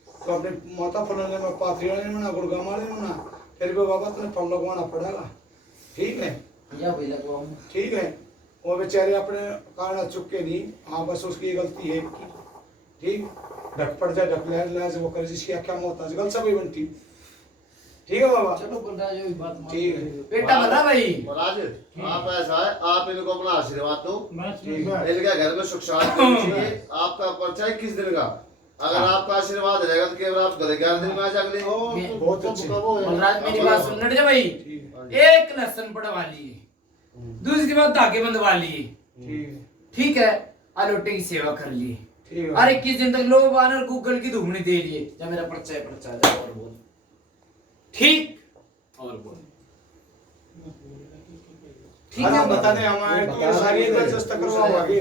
तो अपने माता फलने में पाथरी में ना गुड़गा मारे में ना फिर भी बाबा तुम्हें फल लगवाना पड़ेगा, ठीक है? या भाई लगवाऊंगा। ठीक है, वो बेचारे अपने कारण चुप के नहीं, हाँ बस उसकी गलती है कि ठीक ढक पड़ जाए, ढक ले वो कर जिसकी क्या मौत आज गल सभी बनती, ठीक है बाबा? चलो बलराज ये बात मान ठीक है। बेटा बता भाई। महाराज आप ऐसा है, आप इनको अपना आशीर्वाद दो, बस इनके घर में सुख शांति होनी चाहिए। आपका पर्चा 21 दिन का, अगर आपका आशीर्वाद रहेगा तो केवल आप 11 दिन में आ जाएंगे। बहुत अच्छे। बलराज मेरी बात सुन नट जा भाई। एक लहसन पड़वा लिए, दूसरी बात धागे बंधवा लिए, ठीक है, ठीक है? आलोटे की सेवा कर ली, ठीक है। अरे 21 दिन तक लोग बानर गूगल की धूमनी दे लिए। जब मेरा पर्चा है, पर्चा जा और बोल, ठीक और बोल, ठीक हाँ, है? बताने हमारे की सारी दरखास्त करवाओ आगे।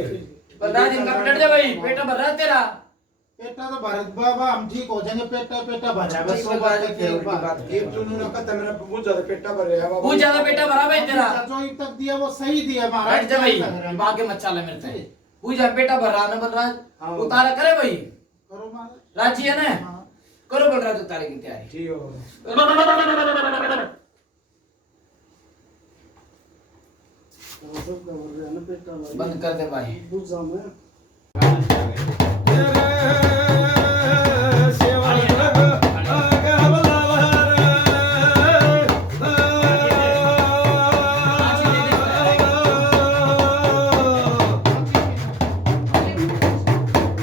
बलराज इनका नट जा भाई। बेटा भर रहा है तेरा। पेटा तो भरत बाबा हम ठीक हो जाएंगे, पेटा पेटा भरा बस ठीक वो है, बात बात है है, बात ये तो उन्होंने कहा था मेरा बहुत ज्यादा पेटा भर रहा है बाबा। बहुत ज्यादा बेटा भरा भाई तेरा। जो एक तक दिया वो सही दिया महाराज। हट जा भाई, आगे मत चला मेरे से। पूजा बेटा भर रहा ना बलराज, उतारा करे भाई। करो महाराज। राजी है ना? हाँ। करो बलराज उतारे की तैयारी। ठीक है बाबा। बंद कर दे भाई।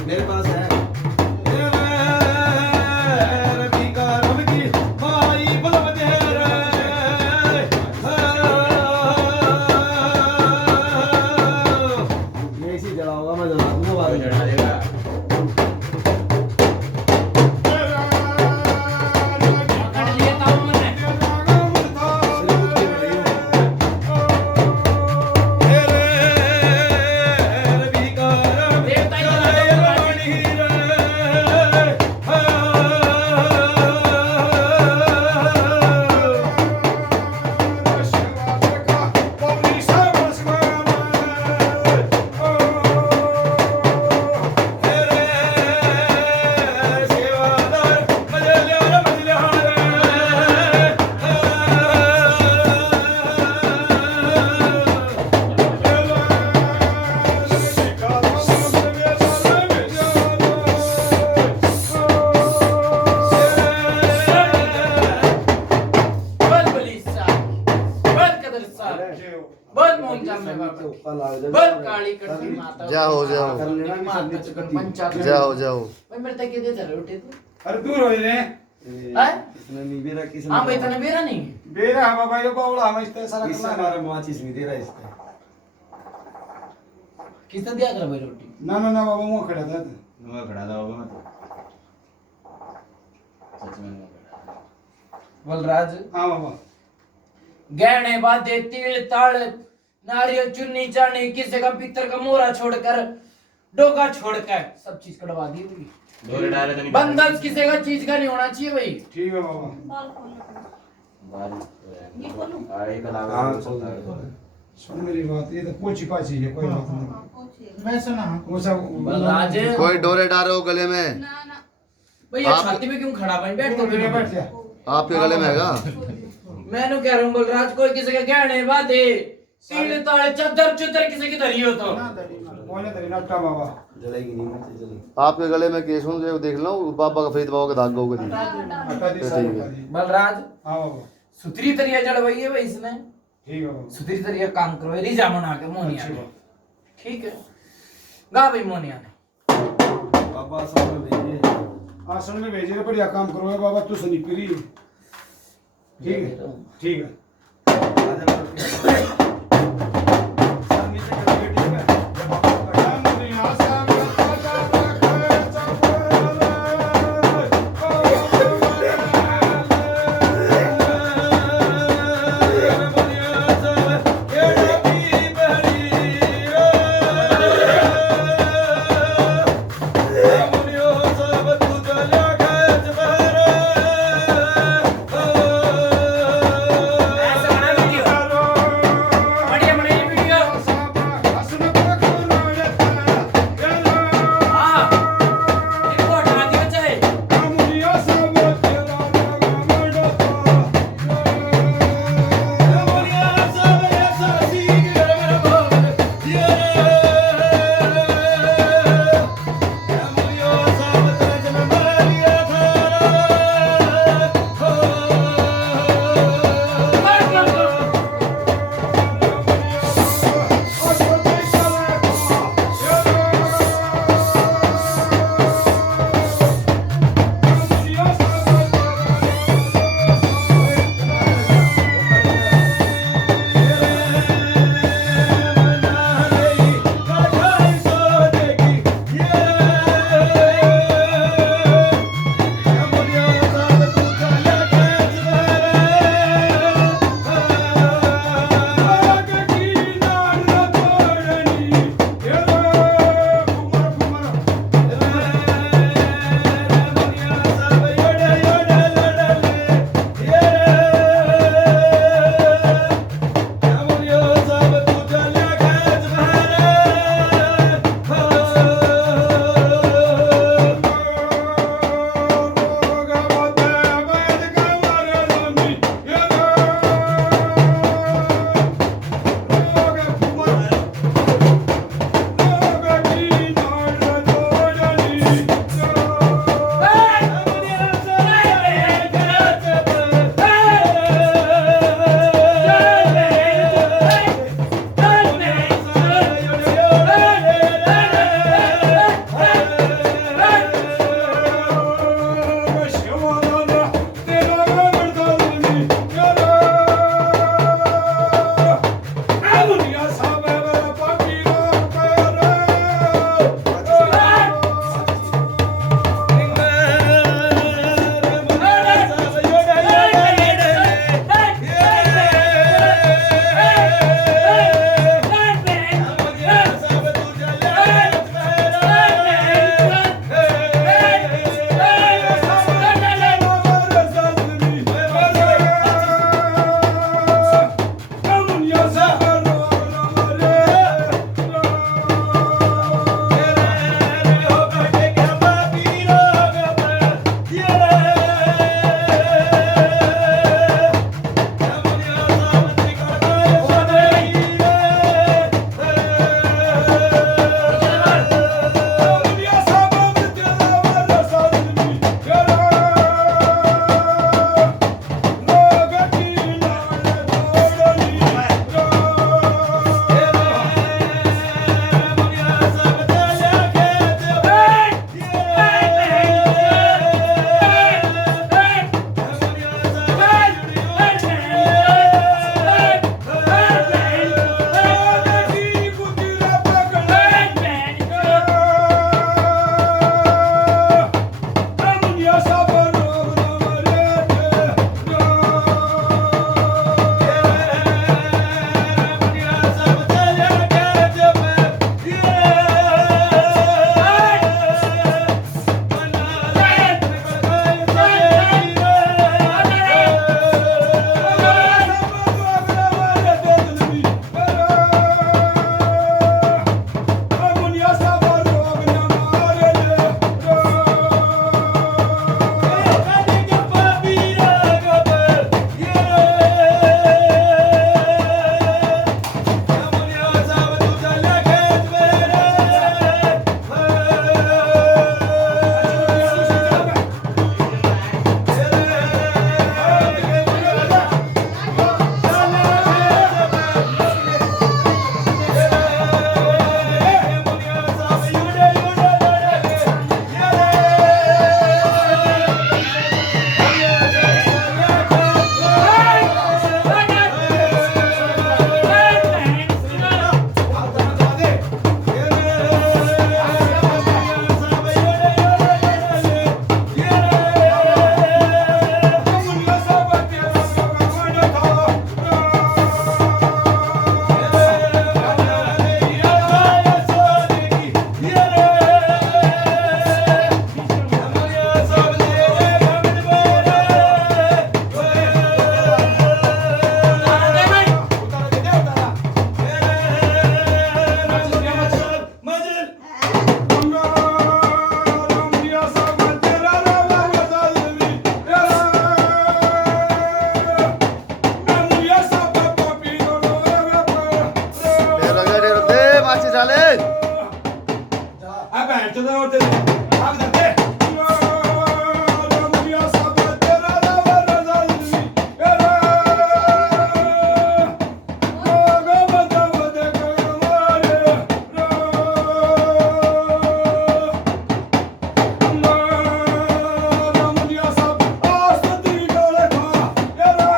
मेरे पास है। ये इसी जला होगा, मैं जला दूंगा बाद में। पकड़ लिए ताऊ मैंने। देवता ही जला दो। बोल बली साहब, बोल कदर साहब, बोल मोम जामे बाबा, बोल काली कटनी माता। जाओ, जाओ। माता चकन पंचायत। जाओ जाओ। भाई मेरे तक के दे धरे उठे तू। अरे दूर हो जाए। हैं? इसने नहीं बेरा किसने हाँ भाई तने बेरा नहीं। बेरा है बाबा, ये बावड़ा हम इस सारा इससे करना हमारा माचिस नहीं दे रहा इसका। किसने दिया कर भाई रोटी? ना ना ना बाबा, वो खड़ा था। मैं खड़ा था बाबा, मैं तो सच में मैं खड़ा था। बलराज हाँ बाबा। गहने बाधे तिल ताड़ नारियल चुन्नी चाणी किसी का पित्तर का मोरा छोड़कर डोका छोड़कर सब चीज कटवा दी होगी। डोरे डाले तो नहीं बंधन किसी का चीज का नहीं होना चाहिए भाई। ठीक है बाबा। बाल खोलो। बारिश ये खोलो। आए कल हाँ, आगे चल। सुन मेरी बात, ये तो पोची पाची है, कोई बात नहीं। हाँ, पोछे। मैं सुना। वो सब बलराज कोई डोरे डाल रहे हो गले में? ना ना भैया आप- छाती पे क्यों खड़ा भाई? बैठ तो बैठ बैठ। जा। आपके गले में हैगा? मैंने कह रहा हूँ बलराज कोई किसी के गहने बाधे तिल ताड़ चादर चुदर किसी की धरी हो तो। ना दरी ना। मोने तेरी नट्टा बाबा। जलेगी नहीं, मत जलेगी। आपके गले में केस हूँ, जो देख लो बाबा का फरीद बाबा के धागे होगे दी। हटा दी सारी हटा दी। बलराज हाँ बाबा। सुतरी तरिया जड़वाई है भाई इसने। ठीक है बाबा। सुतरी तरिया काम करवाई रिजा मना के मोनिया ने। ठीक है गा भाई मोनिया ने। बाबा सब में भेजिए। आसन में भेजे बढ़िया काम करो बाबा, तू सनी पीरी। ठीक है, ठीक है। आजा बाबा। सब नीचे कर दो, ठीक है? जब बाबा का ऐसा बना वीडियो। चलो और भाग जाते रमनिया सब तेरा रवा रजाली एरा गा बदा बदे कमारे रमनिया सब आस्ती गोले खा एरा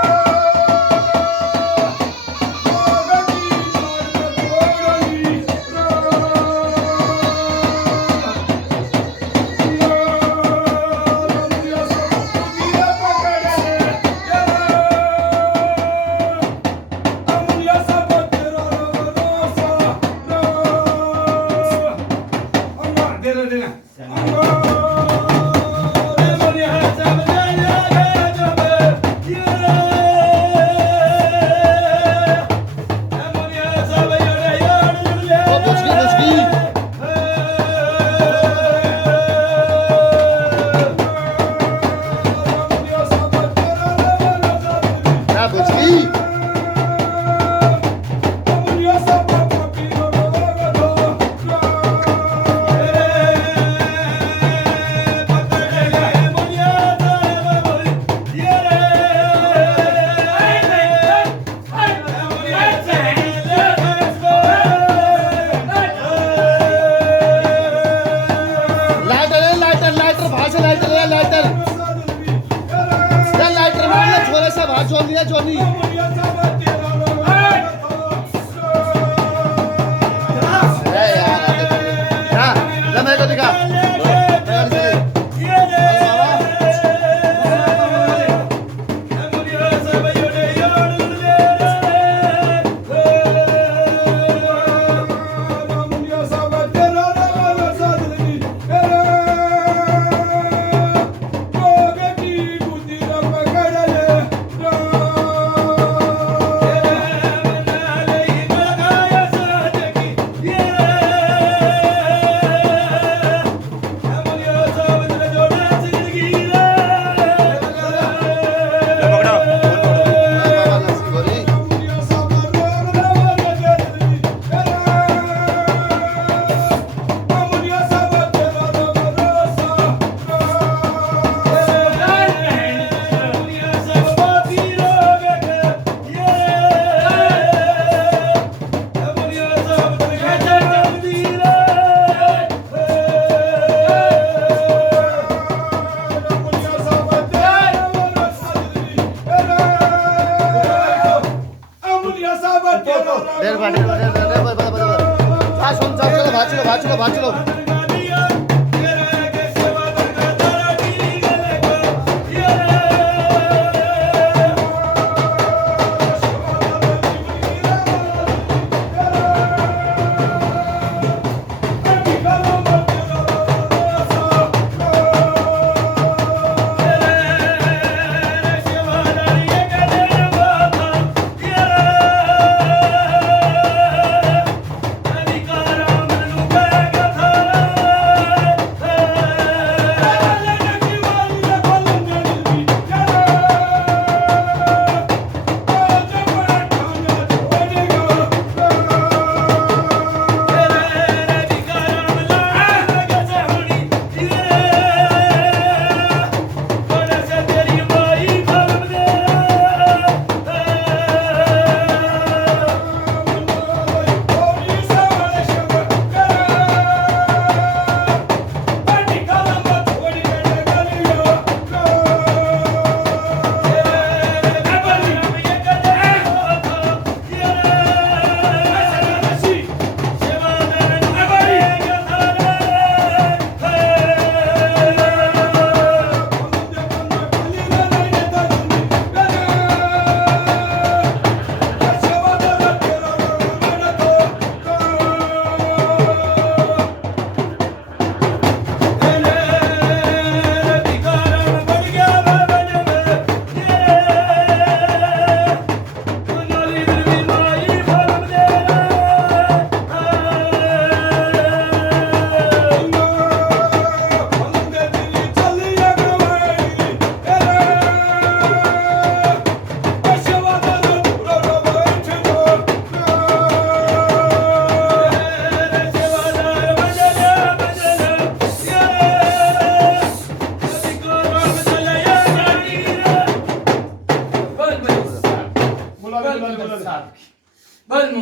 चलो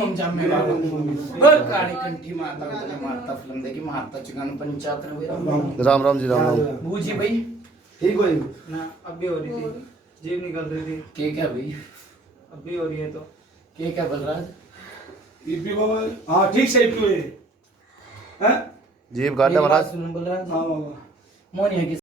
ओम जामे बर काली कंठी माता उतने मारता फिल्म देखी मारता चिकन पंचायत में राम राम जी राम राम। बूजी भाई ठीक हुई ना अब भी हो रही थी, जीभ निकल रही थी, के क्या भाई अब भी हो रही है तो के क्या बलराज ईपी बाबा हाँ ठीक से ईपी हुए हैं जीप गाड़ा महाराज। सुन बलराज हाँ बाबा मोनिया की